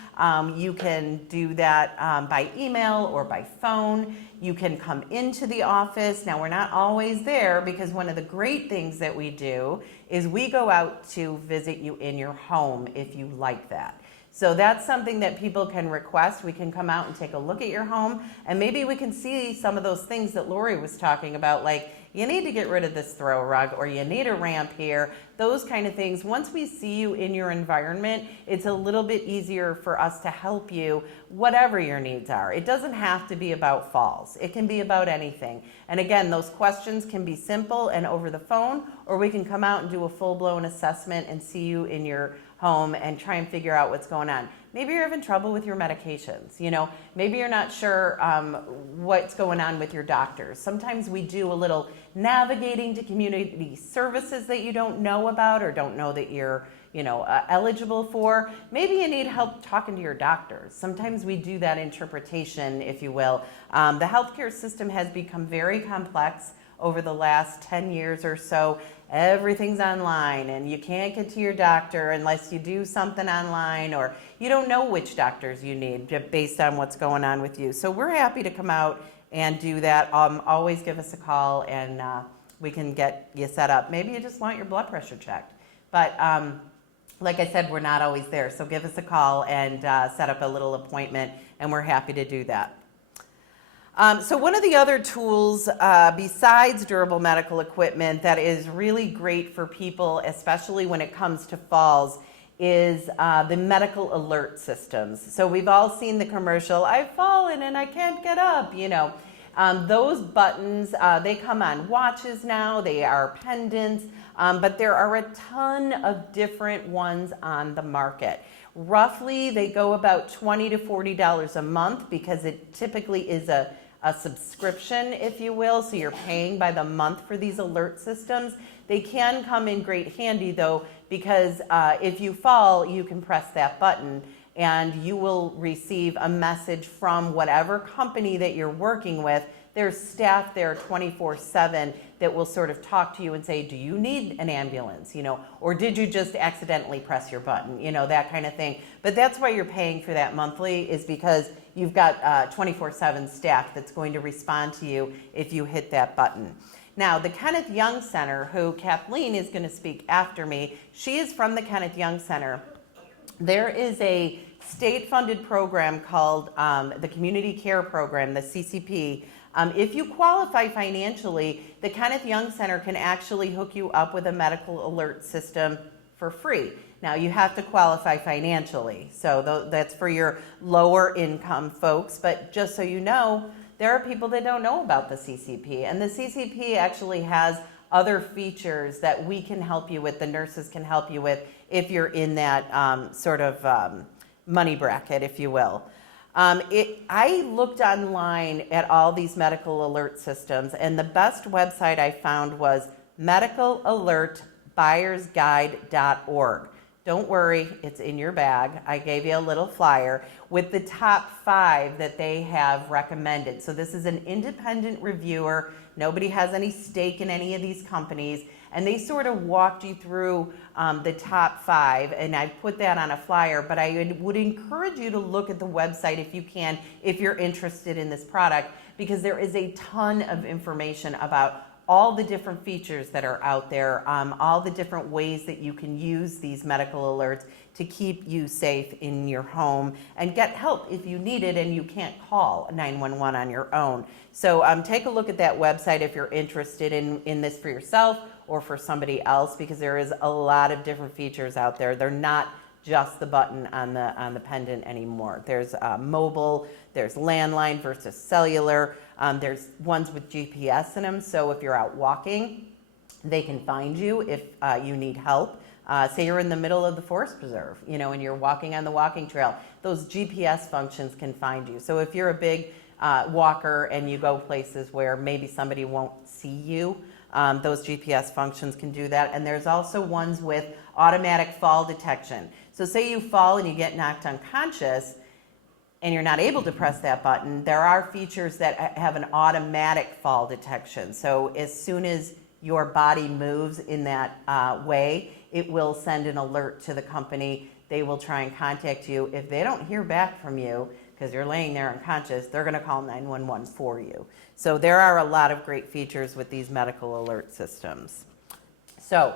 you can do that by email or by phone. You can come into the office. Now, we're not always there because one of the great things that we do is we go out to visit you in your home if you like that. So that's something that people can request. We can come out and take a look at your home, and maybe we can see some of those things that Lori was talking about, like you need to get rid of this throw rug, or you need a ramp here, those kind of things. Once we see you in your environment, it's a little bit easier for us to help you, whatever your needs are. It doesn't have to be about falls. It can be about anything. And again, those questions can be simple and over the phone, or we can come out and do a full-blown assessment and see you in your home and try and figure out what's going on. Maybe you're having trouble with your medications, maybe you're not sure what's going on with your doctors. Sometimes we do a little navigating to community services that you don't know about or don't know that you're eligible for. Maybe you need help talking to your doctors. Sometimes we do that interpretation, if you will. The healthcare system has become very complex over the last 10 years or so. Everything's online, and you can't get to your doctor unless you do something online, or you don't know which doctors you need based on what's going on with you. So we're happy to come out and do that. Always give us a call, and we can get you set up. Maybe you just want your blood pressure checked. But like I said, we're not always there. So give us a call and set up a little appointment, and we're happy to do that. So one of the other tools besides durable medical equipment that is really great for people, especially when it comes to falls, is the medical alert systems. So we've all seen the commercial, I've fallen and I can't get up, Those buttons, they come on watches now, they are pendants, but there are a ton of different ones on the market. Roughly, they go about $20 to $40 a month because it typically is a subscription, if you will, so you're paying by the month for these alert systems. They can come in great handy though, because if you fall, you can press that button and you will receive a message from whatever company that you're working with. There's staff there 24/7 that will sort of talk to you and say, do you need an ambulance, or did you just accidentally press your button, that kind of thing. But that's why you're paying for that monthly, is because you've got 24/7 staff that's going to respond to you if you hit that button. Now, the Kenneth Young Center, who Kathleen is going to speak after me, she is from the Kenneth Young Center. There is a state-funded program called the Community Care Program, the CCP. If you qualify financially, the Kenneth Young Center can actually hook you up with a medical alert system for free. Now, you have to qualify financially, so that's for your lower income folks, but just so you know, there are people that don't know about the CCP, and the CCP actually has other features that we can help you with, the nurses can help you with, if you're in that money bracket, if you will. I looked online at all these medical alert systems, and the best website I found was medicalalertbuyersguide.org. Don't worry, it's in your bag. I gave you a little flyer with the top 5 that they have recommended. So this is an independent reviewer. Nobody has any stake in any of these companies. And they sort of walked you through the top 5, and I put that on a flyer, but I would encourage you to look at the website if you can, if you're interested in this product, because there is a ton of information about all the different features that are out there, all the different ways that you can use these medical alerts to keep you safe in your home and get help if you need it and you can't call 911 on your own. So take a look at that website if you're interested in this for yourself or for somebody else, because there is a lot of different features out there. They're not just the button on the pendant anymore. There's mobile, there's landline versus cellular, there's ones with GPS in them, so if you're out walking, they can find you if you need help. Say you're in the middle of the forest preserve, and you're walking on the walking trail, those GPS functions can find you. So if you're a big walker and you go places where maybe somebody won't see you, Those GPS functions can do that. And there's also ones with automatic fall detection. So say you fall and you get knocked unconscious and you're not able to press that button, there are features that have an automatic fall detection. So as soon as your body moves in that way, it will send an alert to the company. They will try and contact you. If they don't hear back from you, because you're laying there unconscious, they're going to call 911 for you. So there are a lot of great features with these medical alert systems. So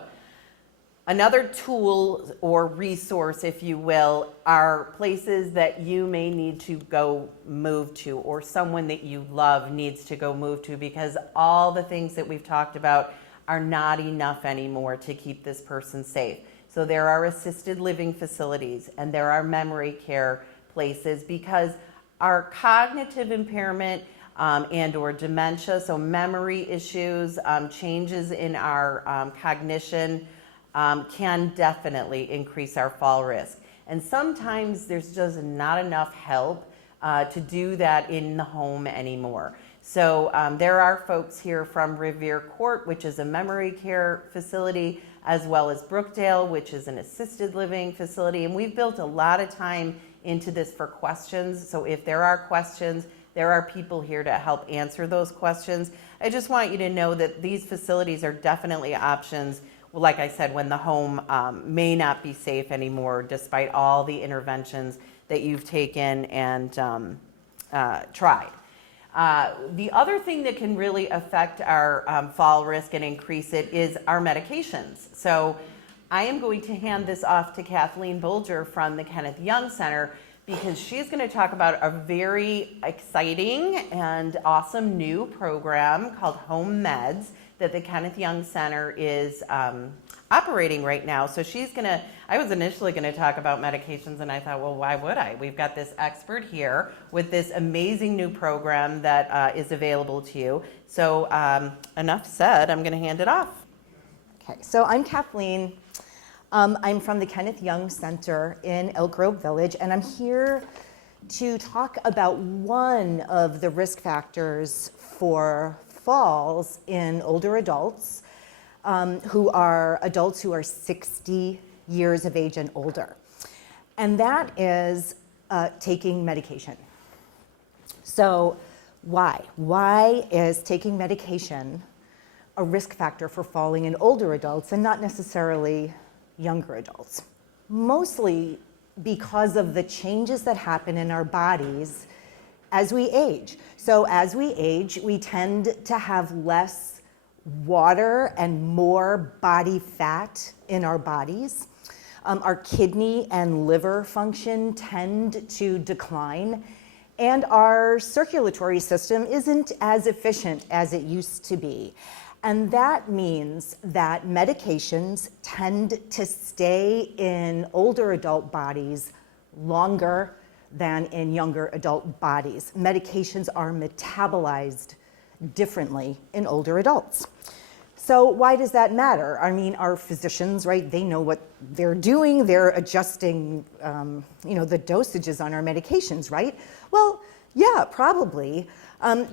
another tool or resource, if you will, are places that you may need to go move to, or someone that you love needs to go move to, because all the things that we've talked about are not enough anymore to keep this person safe. So there are assisted living facilities and there are memory care places, because our cognitive impairment and or dementia, so memory issues, changes in our cognition can definitely increase our fall risk. And sometimes there's just not enough help to do that in the home anymore. So there are folks here from Revere Court, which is a memory care facility, as well as Brookdale, which is an assisted living facility. And we've built a lot of time into this for questions. So if there are questions, there are people here to help answer those questions. I just want you to know that these facilities are definitely options, like I said, when the home may not be safe anymore, despite all the interventions that you've taken and tried. The other thing that can really affect our fall risk and increase it is our medications. So I am going to hand this off to Kathleen Bolger from the Kenneth Young Center, because she's going to talk about a very exciting and awesome new program called Home Meds that the Kenneth Young Center is operating right now. So I was initially going to talk about medications, and I thought, well, why would I? We've got this expert here with this amazing new program that is available to you. So enough said, I'm going to hand it off. Okay, so I'm Kathleen. I'm from the Kenneth Young Center in Elk Grove Village, and I'm here to talk about one of the risk factors for falls in older adults who are adults who are 60 years of age and older. And that is taking medication. So why? Why is taking medication a risk factor for falling in older adults and not necessarily younger adults? Mostly because of the changes that happen in our bodies as we age. So as we age, we tend to have less water and more body fat in our bodies. Our kidney and liver function tend to decline, and our circulatory system isn't as efficient as it used to be. And that means that medications tend to stay in older adult bodies longer than in younger adult bodies. Medications are metabolized differently in older adults. So why does that matter? I mean, our physicians, right, they know what they're doing. They're adjusting, the dosages on our medications, right? Well, yeah, probably.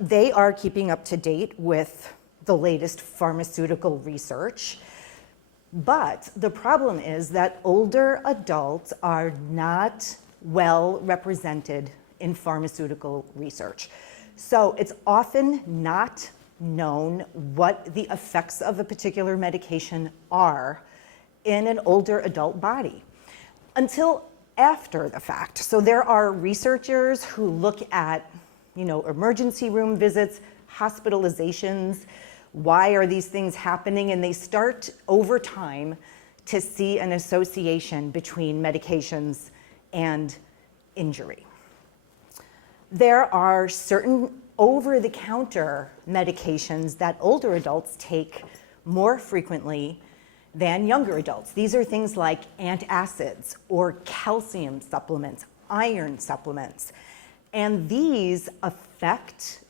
They are keeping up to date with the latest pharmaceutical research. But the problem is that older adults are not well represented in pharmaceutical research. So it's often not known what the effects of a particular medication are in an older adult body until after the fact. So there are researchers who look at, emergency room visits, hospitalizations, why are these things happening, and they start over time to see an association between medications and injury. There are certain over-the-counter medications that older adults take more frequently than younger adults. These are things like antacids or calcium supplements, iron supplements. And these affect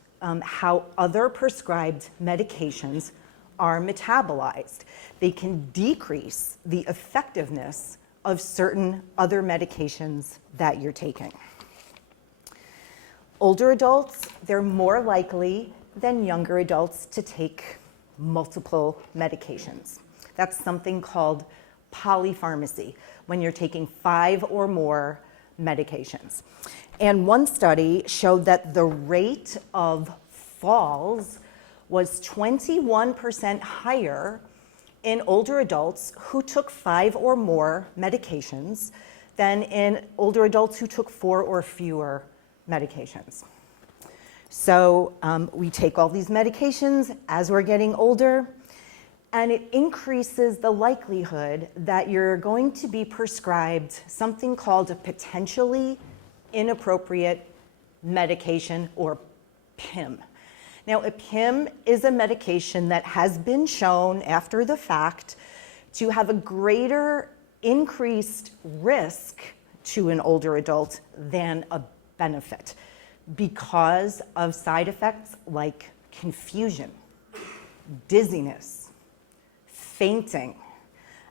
how other prescribed medications are metabolized. They can decrease the effectiveness of certain other medications that you're taking. Older adults, they're more likely than younger adults to take multiple medications. That's something called polypharmacy, when you're taking 5 or more medications. And one study showed that the rate of falls was 21% higher in older adults who took 5 or more medications than in older adults who took 4 or fewer medications. So we take all these medications as we're getting older, and it increases the likelihood that you're going to be prescribed something called a potentially inappropriate medication, or PIM. Now, a PIM is a medication that has been shown after the fact to have a greater increased risk to an older adult than a benefit because of side effects like confusion, dizziness, fainting,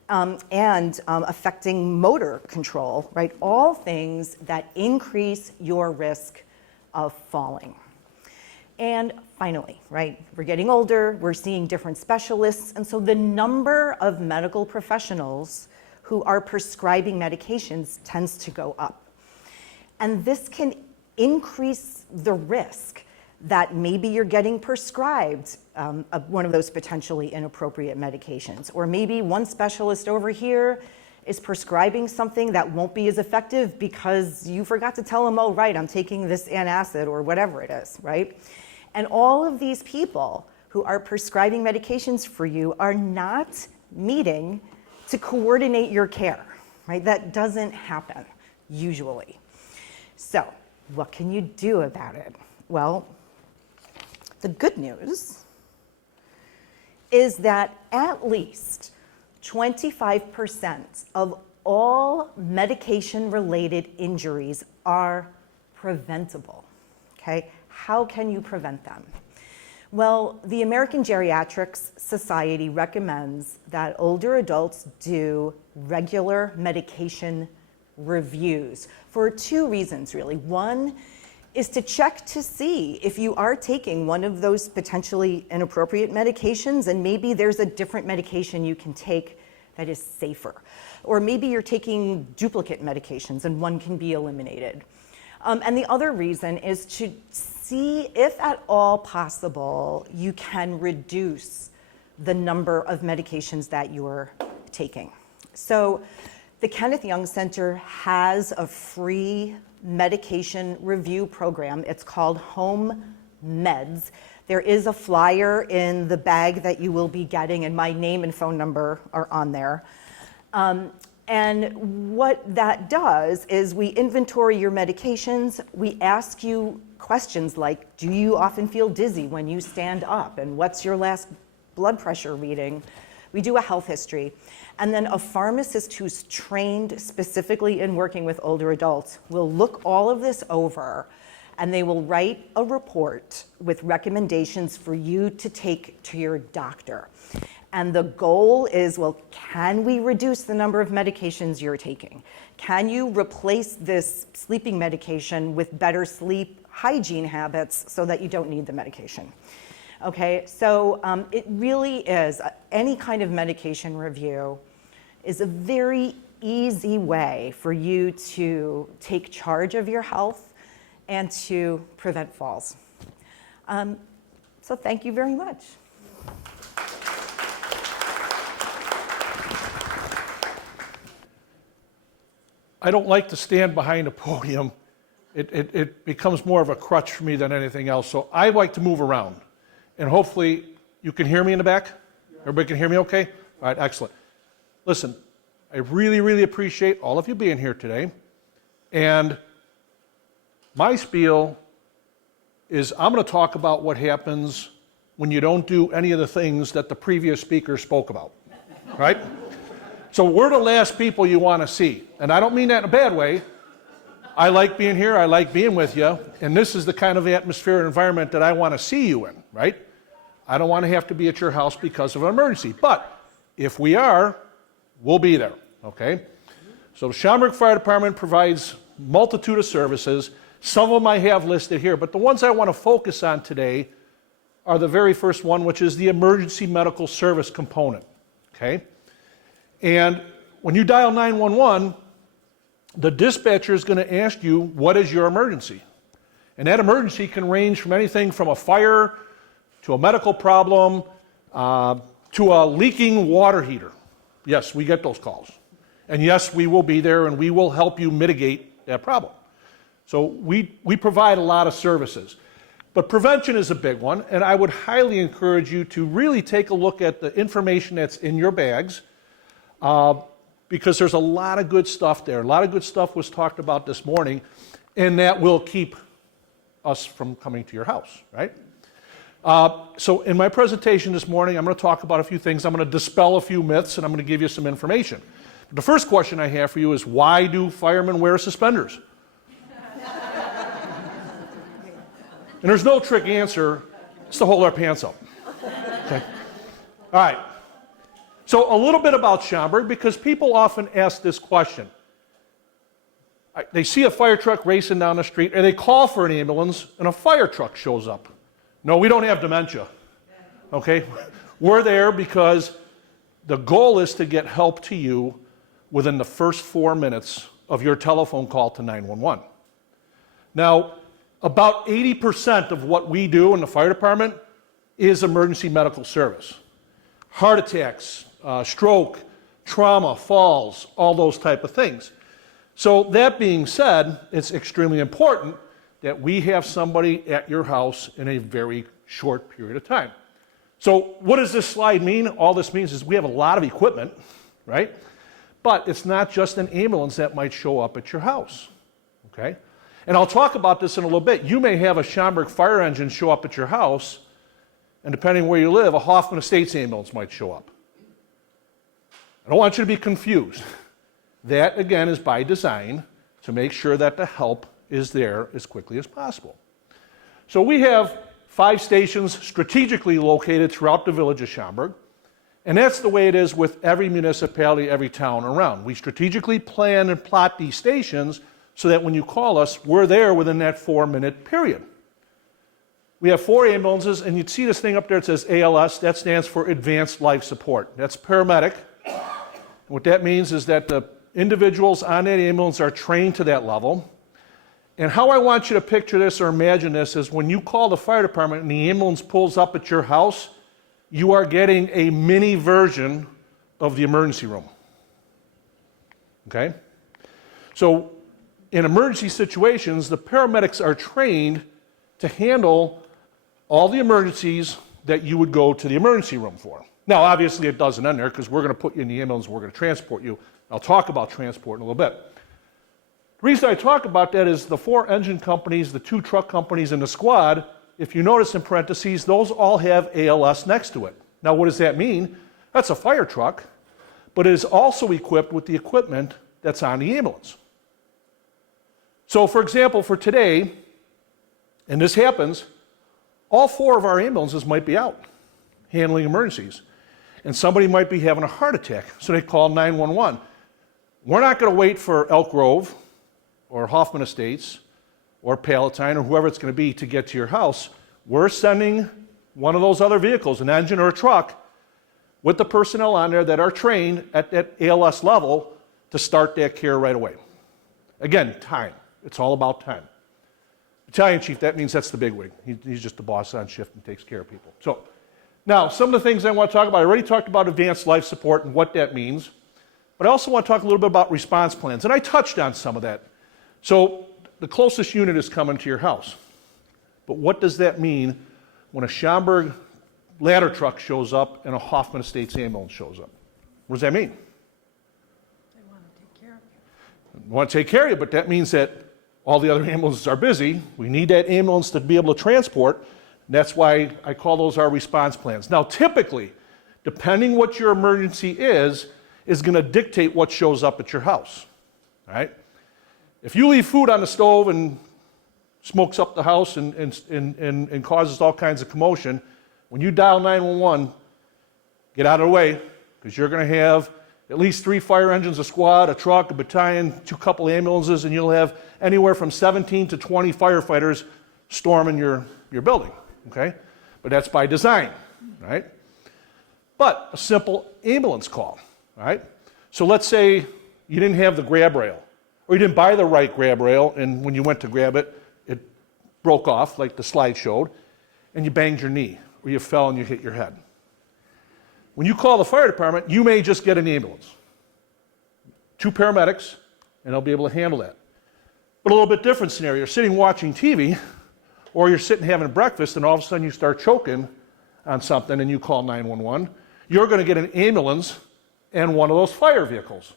and affecting motor control, right? All things that increase your risk of falling. And finally, right, we're getting older, we're seeing different specialists, and so the number of medical professionals who are prescribing medications tends to go up. And this can increase the risk that maybe you're getting prescribed one of those potentially inappropriate medications. Or maybe one specialist over here is prescribing something that won't be as effective because you forgot to tell them, oh, right, I'm taking this antacid or whatever it is, right? And all of these people who are prescribing medications for you are not meeting to coordinate your care, right? That doesn't happen usually. So what can you do about it? Well, the good news is that at least 25% of all medication-related injuries are preventable, okay? How can you prevent them? Well, the American Geriatrics Society recommends that older adults do regular medication reviews for 2 reasons, really. One is to check to see if you are taking one of those potentially inappropriate medications, and maybe there's a different medication you can take that is safer. Or maybe you're taking duplicate medications and one can be eliminated. And the other reason is to see if at all possible you can reduce the number of medications that you're taking. So the Kenneth Young Center has a free medication review program. It's called Home Meds. There is a flyer in the bag that you will be getting, and my name and phone number are on there. And what that does is we inventory your medications. We ask you questions like, do you often feel dizzy when you stand up? And what's your last blood pressure reading? We do a health history. And then a pharmacist who's trained specifically in working with older adults will look all of this over, and they will write a report with recommendations for you to take to your doctor. And the goal is, well, can we reduce the number of medications you're taking? Can you replace this sleeping medication with better sleep hygiene habits so that you don't need the medication? Okay, so it really is, any kind of medication review is a very easy way for you to take charge of your health and to prevent falls. So thank you very much. I don't like to stand behind a podium. It becomes more of a crutch for me than anything else. So I like to move around. And hopefully you can hear me in the back? Everybody can hear me okay? All right, excellent. Listen, I really, really appreciate all of you being here today. And my spiel is I'm going to talk about what happens when you don't do any of the things that the previous speaker spoke about, right? So we're the last people you want to see. And I don't mean that in a bad way. I like being here. I like being with you. And this is the kind of atmosphere and environment that I want to see you in, right? I don't want to have to be at your house because of an emergency. But if we are, we'll be there, okay? So the Schaumburg Fire Department provides multitude of services. Some of them I have listed here, but the ones I want to focus on today are the very first one, which is the emergency medical service component, okay? And when you dial 911, the dispatcher is going to ask you, what is your emergency? And that emergency can range from anything from a fire to a medical problem to a leaking water heater. Yes, we get those calls. And yes, we will be there and we will help you mitigate that problem. So we provide a lot of services. But prevention is a big one, and I would highly encourage you to really take a look at the information that's in your bags, because there's a lot of good stuff there. A lot of good stuff was talked about this morning, and that will keep us from coming to your house, right? So in my presentation this morning, I'm going to talk about a few things. I'm going to dispel a few myths, and I'm going to give you some information. The first question I have for you is, why do firemen wear suspenders? And there's no trick answer. It's to hold our pants up. Okay. All right. So a little bit about Schaumburg, because people often ask this question. They see a fire truck racing down the street, and they call for an ambulance, and a fire truck shows up. No, we don't have dementia. Okay? We're there because the goal is to get help to you within the first 4 minutes of your telephone call to 911. Now, about 80% of what we do in the fire department is emergency medical service. Heart attacks, stroke, trauma, falls, all those type of things. So that being said, it's extremely important that we have somebody at your house in a very short period of time. So what does this slide mean? All this means is we have a lot of equipment, right? But it's not just an ambulance that might show up at your house, okay? And I'll talk about this in a little bit. You may have a Schaumburg fire engine show up at your house, and depending where you live, a Hoffman Estates ambulance might show up. I don't want you to be confused. That, again, is by design to make sure that the help is there as quickly as possible. So we have 5 stations strategically located throughout the village of Schaumburg, and that's the way it is with every municipality, every town around. We strategically plan and plot these stations so that when you call us, we're there within that 4-minute period. We have 4 ambulances, and you'd see this thing up there that says ALS. That stands for Advanced Life Support. That's paramedic. And what that means is that the individuals on that ambulance are trained to that level. And how I want you to picture this or imagine this is when you call the fire department and the ambulance pulls up at your house, you are getting a mini version of the emergency room. Okay? So in emergency situations, the paramedics are trained to handle all the emergencies that you would go to the emergency room for. Now, obviously, it doesn't end there because we're going to put you in the ambulance and we're going to transport you. I'll talk about transport in a little bit. The reason I talk about that is the 4 engine companies, the 2 truck companies, and the squad, if you notice in parentheses, those all have ALS next to it. Now, what does that mean? That's a fire truck, but it is also equipped with the equipment that's on the ambulance. So, for example, for today, and this happens, all 4 of our ambulances might be out handling emergencies. And somebody might be having a heart attack, so they call 911. We're not going to wait for Elk Grove or Hoffman Estates or Palatine or whoever it's going to be to get to your house. We're sending one of those other vehicles, an engine or a truck, with the personnel on there that are trained at that ALS level to start that care right away. Again, time. It's all about time. Battalion chief, that means that's the bigwig. He's just the boss on shift and takes care of people. So, now, some of the things I want to talk about, I already talked about advanced life support and what that means, but I also want to talk a little bit about response plans, and I touched on some of that. So, the closest unit is coming to your house. But what does that mean when a Schaumburg ladder truck shows up and a Hoffman Estates ambulance shows up? What does that mean? They want to take care of you. They want to take care of you, but that means that all the other ambulances are busy. We need that ambulance to be able to transport. That's why I call those our response plans. Now, typically, depending what your emergency is going to dictate what shows up at your house, all right? If you leave food on the stove and smokes up the house and causes all kinds of commotion, when you dial 911, get out of the way, because you're going to have at least 3 fire engines, a squad, a truck, a battalion, 2 couple ambulances, and you'll have anywhere from 17 to 20 firefighters storming your building. Okay? but that's by design, right? But a simple ambulance call, right? So let's say you didn't have the grab rail, or you didn't buy the right grab rail, and when you went to grab it, it broke off like the slide showed, and you banged your knee, or you fell and you hit your head. When you call the fire department, you may just get an ambulance. 2 paramedics, and they'll be able to handle that. But a little bit different scenario. You're sitting watching TV, or you're sitting having breakfast, and all of a sudden you start choking on something, and you call 911. You're going to get an ambulance and one of those fire vehicles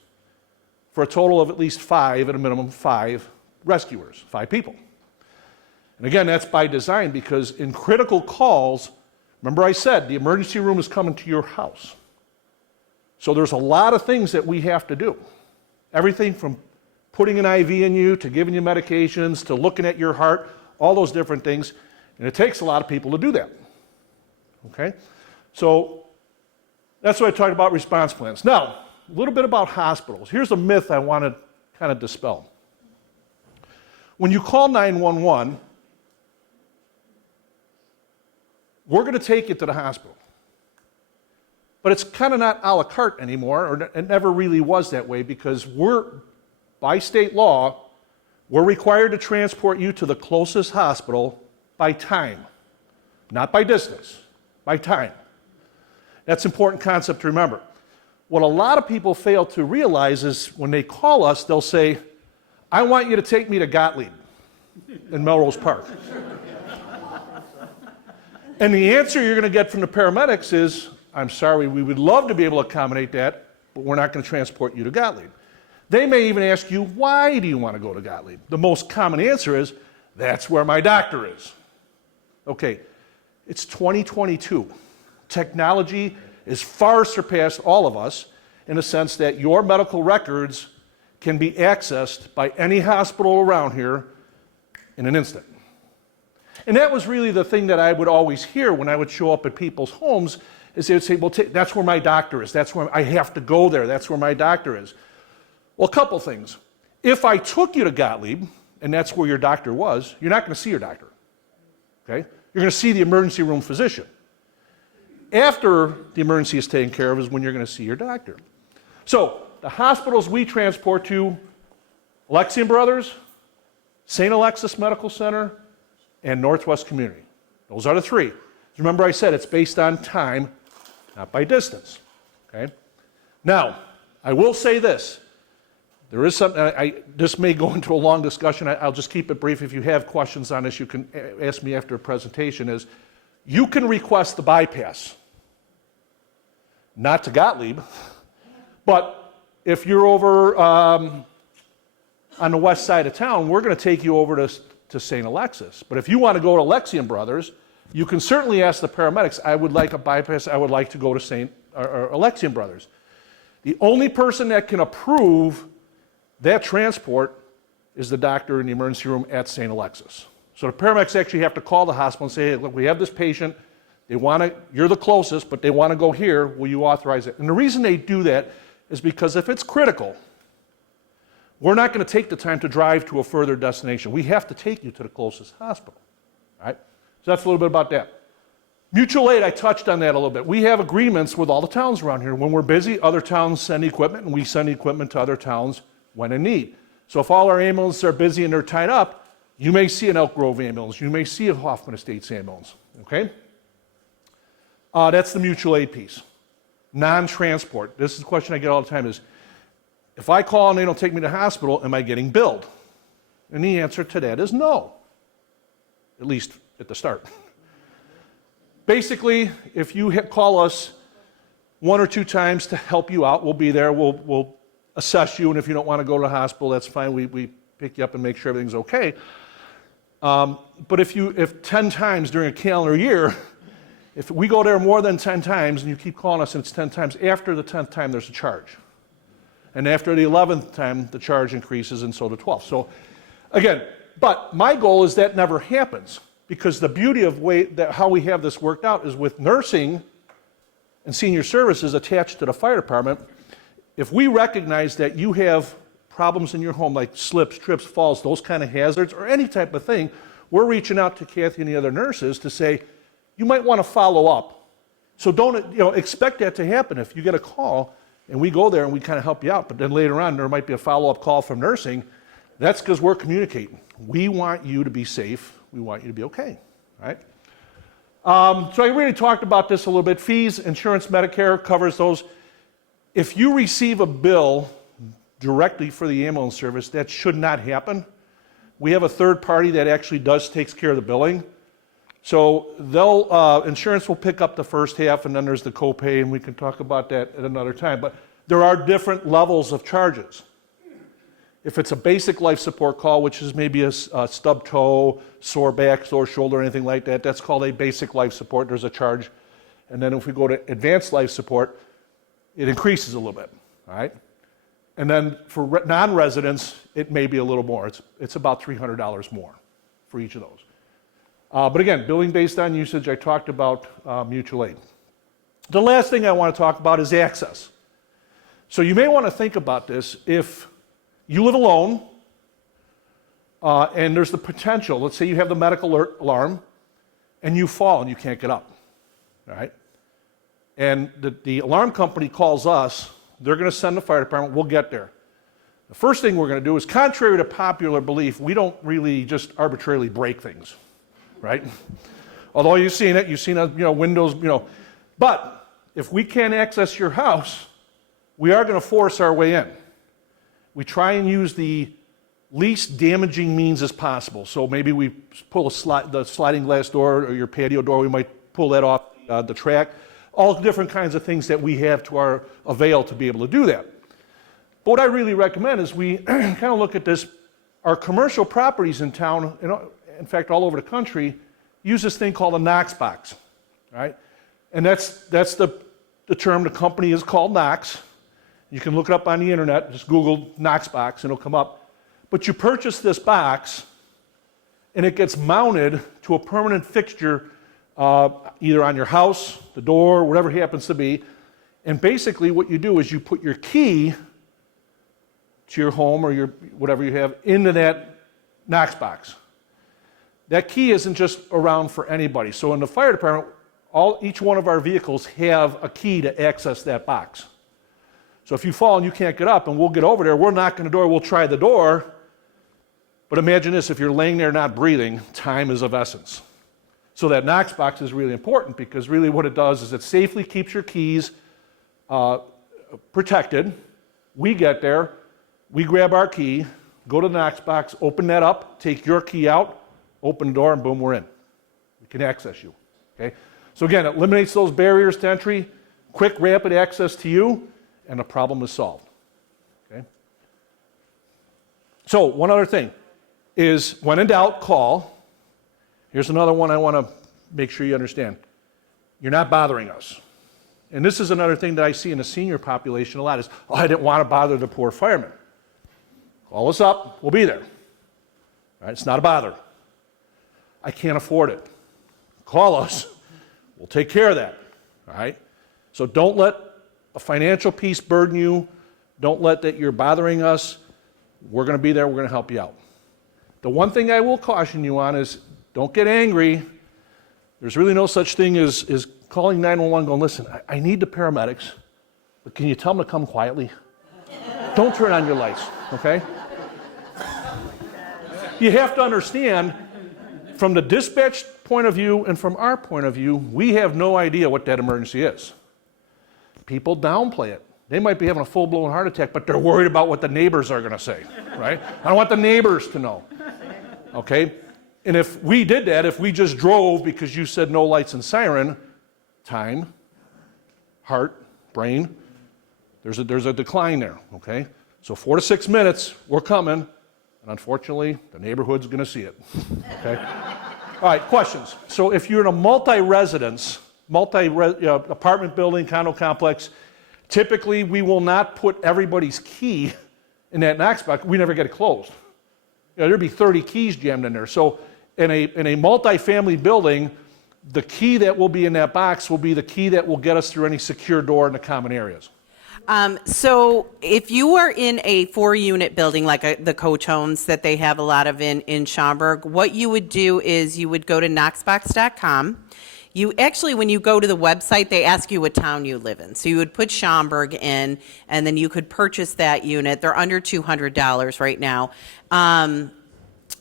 for a total of at least 5, at a minimum 5 rescuers, 5 people. And again, that's by design, because in critical calls, remember I said the emergency room is coming to your house. So there's a lot of things that we have to do. Everything from putting an IV in you, to giving you medications, to looking at your heart, all those different things. And it takes a lot of people to do that. Okay? So that's what I talked about, response plans. Now, a little bit about hospitals. Here's a myth I want to kind of dispel. When you call 911, we're going to take you to the hospital. But it's kind of not a la carte anymore, or it never really was that way, because by state law, we're required to transport you to the closest hospital by time, not by distance, by time. That's an important concept to remember. What a lot of people fail to realize is when they call us, they'll say, I want you to take me to Gottlieb in Melrose Park. And the answer you're going to get from the paramedics is, I'm sorry, we would love to be able to accommodate that, but we're not going to transport you to Gottlieb. They may even ask you, why do you want to go to Gottlieb? The most common answer is, that's where my doctor is. Okay, it's 2022. Technology has far surpassed all of us in the sense that your medical records can be accessed by any hospital around here in an instant. And that was really the thing that I would always hear when I would show up at people's homes, is they would say, well, that's where my doctor is. That's where I have to go there. That's where my doctor is. Well, a couple things. If I took you to Gottlieb, and that's where your doctor was, you're not going to see your doctor. Okay? You're going to see the emergency room physician. After the emergency is taken care of is when you're going to see your doctor. So, the hospitals we transport to, Alexian Brothers, St. Alexis Medical Center, and Northwest Community. Those are the 3. Remember I said it's based on time, not by distance. Okay? Now, I will say this. There is something, this may go into a long discussion. I'll just keep it brief. If you have questions on this, you can ask me after a presentation. Is you can request the bypass, not to Gottlieb, but if you're over on the west side of town, we're going to take you over to St. Alexis. But if you want to go to Alexian Brothers, you can certainly ask the paramedics, I would like a bypass, I would like to go to Alexian Brothers. The only person that can approve that transport is the doctor in the emergency room at St. Alexis. So the paramedics actually have to call the hospital and say, hey, look, we have this patient, you're the closest, but they want to go here, will you authorize it? And the reason they do that is because if it's critical, we're not going to take the time to drive to a further destination. We have to take you to the closest hospital, right? So that's a little bit about that. Mutual aid, I touched on that a little bit. We have agreements with all the towns around here. When we're busy, other towns send equipment, and we send equipment to other towns when in need. So if all our ambulances are busy and they're tied up, you may see an Elk Grove ambulance, you may see a Hoffman Estates ambulance, okay? That's the mutual aid piece. Non-transport, this is a question I get all the time, is if I call and they don't take me to the hospital, am I getting billed? And the answer to that is no, at least at the start. Basically, if you call us 1 or 2 times to help you out, we'll be there, we'll assess you, and if you don't want to go to the hospital, that's fine, we pick you up and make sure everything's okay. But if 10 times during a calendar year, if we go there more than 10 times and you keep calling us and it's 10 times, after the 10th time there's a charge. And after the 11th time, the charge increases, and so the 12th. So again, but my goal is that never happens, because the beauty of how we have this worked out is with nursing and senior services attached to the fire department. If we recognize that you have problems in your home like slips, trips, falls, those kind of hazards, or any type of thing, we're reaching out to Kathy and the other nurses to say, you might want to follow up. So don't expect that to happen. If you get a call and we go there and we kind of help you out, but then later on there might be a follow-up call from nursing, that's because we're communicating. We want you to be safe. We want you to be okay, right? So I really talked about this a little bit. Fees, insurance, Medicare covers those. If you receive a bill directly for the ambulance service, that should not happen. We have a third party that actually takes care of the billing. So insurance will pick up the first half, and then there's the copay, and we can talk about that at another time. But there are different levels of charges. If it's a basic life support call, which is maybe a stub toe, sore back, sore shoulder, anything like that, that's called a basic life support. There's a charge. And then if we go to advanced life support, it increases a little bit, all right? And then for non-residents, it may be a little more. It's about $300 more for each of those. But again, billing based on usage, I talked about mutual aid. The last thing I want to talk about is access. So you may want to think about this. If you live alone, and there's the potential, let's say you have the medical alarm, and you fall and you can't get up, all right? And the alarm company calls us, they're going to send the fire department, we'll get there. The first thing we're going to do is, contrary to popular belief, we don't really just arbitrarily break things, right? Although you've seen windows, But if we can't access your house, we are going to force our way in. We try and use the least damaging means as possible. So maybe we pull the sliding glass door or your patio door, we might pull that off the track. All different kinds of things that we have to our avail to be able to do that. But what I really recommend is we kind of look at this. Our commercial properties in town, in fact all over the country, use this thing called a Knox box, right? And that's the term. The company is called Knox. You can look it up on the internet, just Google Knox box and it'll come up. But you purchase this box and it gets mounted to a permanent fixture either on your house, the door, whatever it happens to be. And basically what you do is you put your key to your home or your whatever you have into that Knox box. That key isn't just around for anybody. So in the fire department, each one of our vehicles have a key to access that box. So if you fall and you can't get up and we'll get over there, we'll knock on the door, we'll try the door. But imagine this, if you're laying there not breathing, time is of essence. So that Knox box is really important because really what it does is it safely keeps your keys protected. We get there, we grab our key, go to the Knox box, open that up, take your key out, open the door, and boom, we're in. We can access you, okay? So again, it eliminates those barriers to entry, quick, rapid access to you, and the problem is solved, okay? So one other thing is when in doubt, call. Here's another one I want to make sure you understand. You're not bothering us. And this is another thing that I see in the senior population a lot is, I didn't want to bother the poor firemen. Call us up, we'll be there. All right, it's not a bother. I can't afford it. Call us, we'll take care of that. All right? So don't let a financial piece burden you. Don't let that you're bothering us. We're going to be there, we're going to help you out. The one thing I will caution you on is don't get angry. There's really no such thing as calling 911 going, listen, I need the paramedics, but can you tell them to come quietly? Don't turn on your lights, okay? You have to understand, from the dispatch point of view and from our point of view, we have no idea what that emergency is. People downplay it. They might be having a full-blown heart attack, but they're worried about what the neighbors are going to say, right? I don't want the neighbors to know, okay? And if we did that, if we just drove because you said no lights and siren, time, heart, brain, there's a decline there, okay? So 4 to 6 minutes, we're coming, and unfortunately, the neighborhood's going to see it, okay? All right, questions. So if you're in a multi-residence, apartment building, condo complex, typically we will not put everybody's key in that Knox box. We never get it closed. There'd be 30 keys jammed in there. So in a multi-family building, the key that will be in that box will be the key that will get us through any secure door in the common areas. So if you are in a 4-unit building like the coach homes that they have a lot of in Schaumburg, what you would do is you would go to knoxbox.com. You actually, when you go to the website, they ask you what town you live in. So you would put Schaumburg in, and then you could purchase that unit. They're under $200 right now.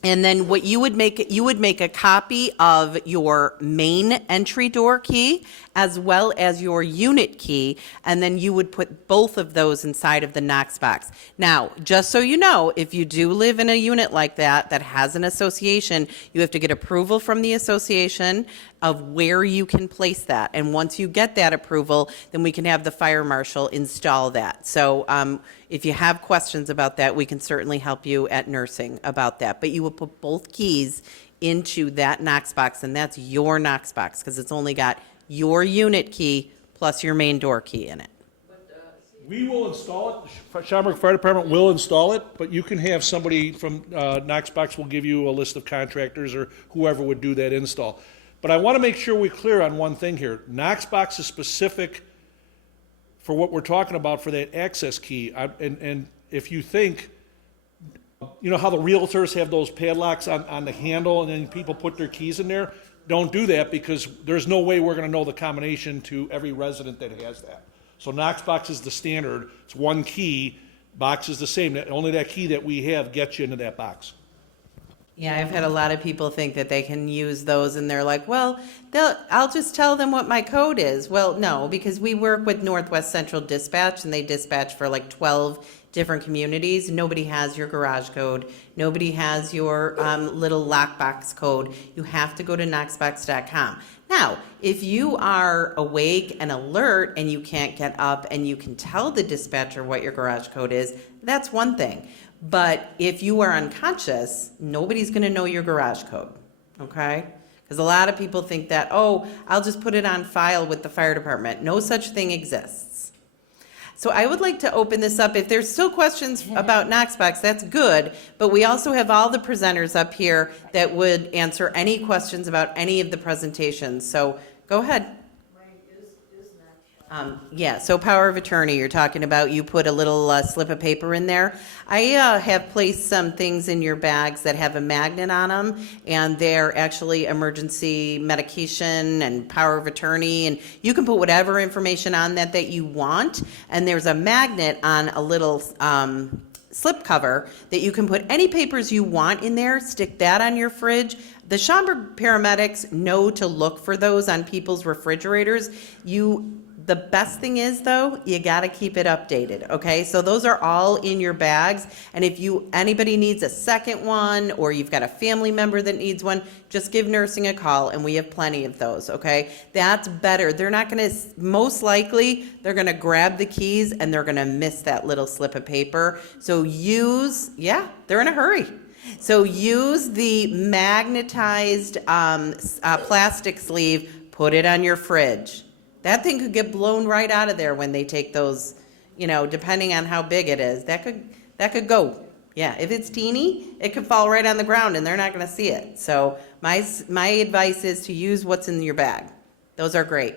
And then what you would make a copy of your main entry door key as well as your unit key, and then you would put both of those inside of the Knox box. Now, just so you know, if you do live in a unit like that has an association, you have to get approval from the association of where you can place that. And once you get that approval, then we can have the fire marshal install that. So if you have questions about that, we can certainly help you at nursing about that. But you will put both keys into that Knox box, and that's your Knox box because it's only got your unit key plus your main door key in it. We will install it. Schaumburg Fire Department will install it, but you can have somebody from Knox Box will give you a list of contractors or whoever would do that install. But I want to make sure we're clear on one thing here. Knox Box is specific for what we're talking about for that access key. And if you think, you know how the realtors have those padlocks on the handle and then people put their keys in there? Don't do that because there's no way we're going to know the combination to every resident that has that. So Knox Box is the standard. It's one key. Box is the same. Only that key that we have gets you into that box. Yeah, I've had a lot of people think that they can use those and they're like, well, I'll just tell them what my code is. Well, no, because we work with Northwest Central Dispatch and they dispatch for like 12 different communities. Nobody has your garage code. Nobody has your little lockbox code. You have to go to knoxbox.com. Now, if you are awake and alert and you can't get up and you can tell the dispatcher what your garage code is, that's one thing. But if you are unconscious, nobody's going to know your garage code, okay? Because a lot of people think that, oh, I'll just put it on file with the fire department. No such thing exists. So I would like to open this up. If there's still questions about Knoxbox, that's good. But we also have all the presenters up here that would answer any questions about any of the presentations. So go ahead. Yeah, so power of attorney, you're talking about, you put a little slip of paper in there. I have placed some things in your bags that have a magnet on them, and they're actually emergency medication and power of attorney, and you can put whatever information on that you want, and there's a magnet on a little slip cover that you can put any papers you want in there, stick that on your fridge. The Schaumburg paramedics know to look for those on people's refrigerators. The best thing is, though, you got to keep it updated, okay? So those are all in your bags, and if anybody needs a second one or you've got a family member that needs one, just give nursing a call, and we have plenty of those, okay? That's better. They're not going to, most likely, they're going to grab the keys and they're going to miss that little slip of paper. So they're in a hurry. So use the magnetized plastic sleeve, put it on your fridge. That thing could get blown right out of there when they take those, depending on how big it is. That could go. Yeah, if it's teeny, it could fall right on the ground and they're not going to see it. So my advice is to use what's in your bag. Those are great.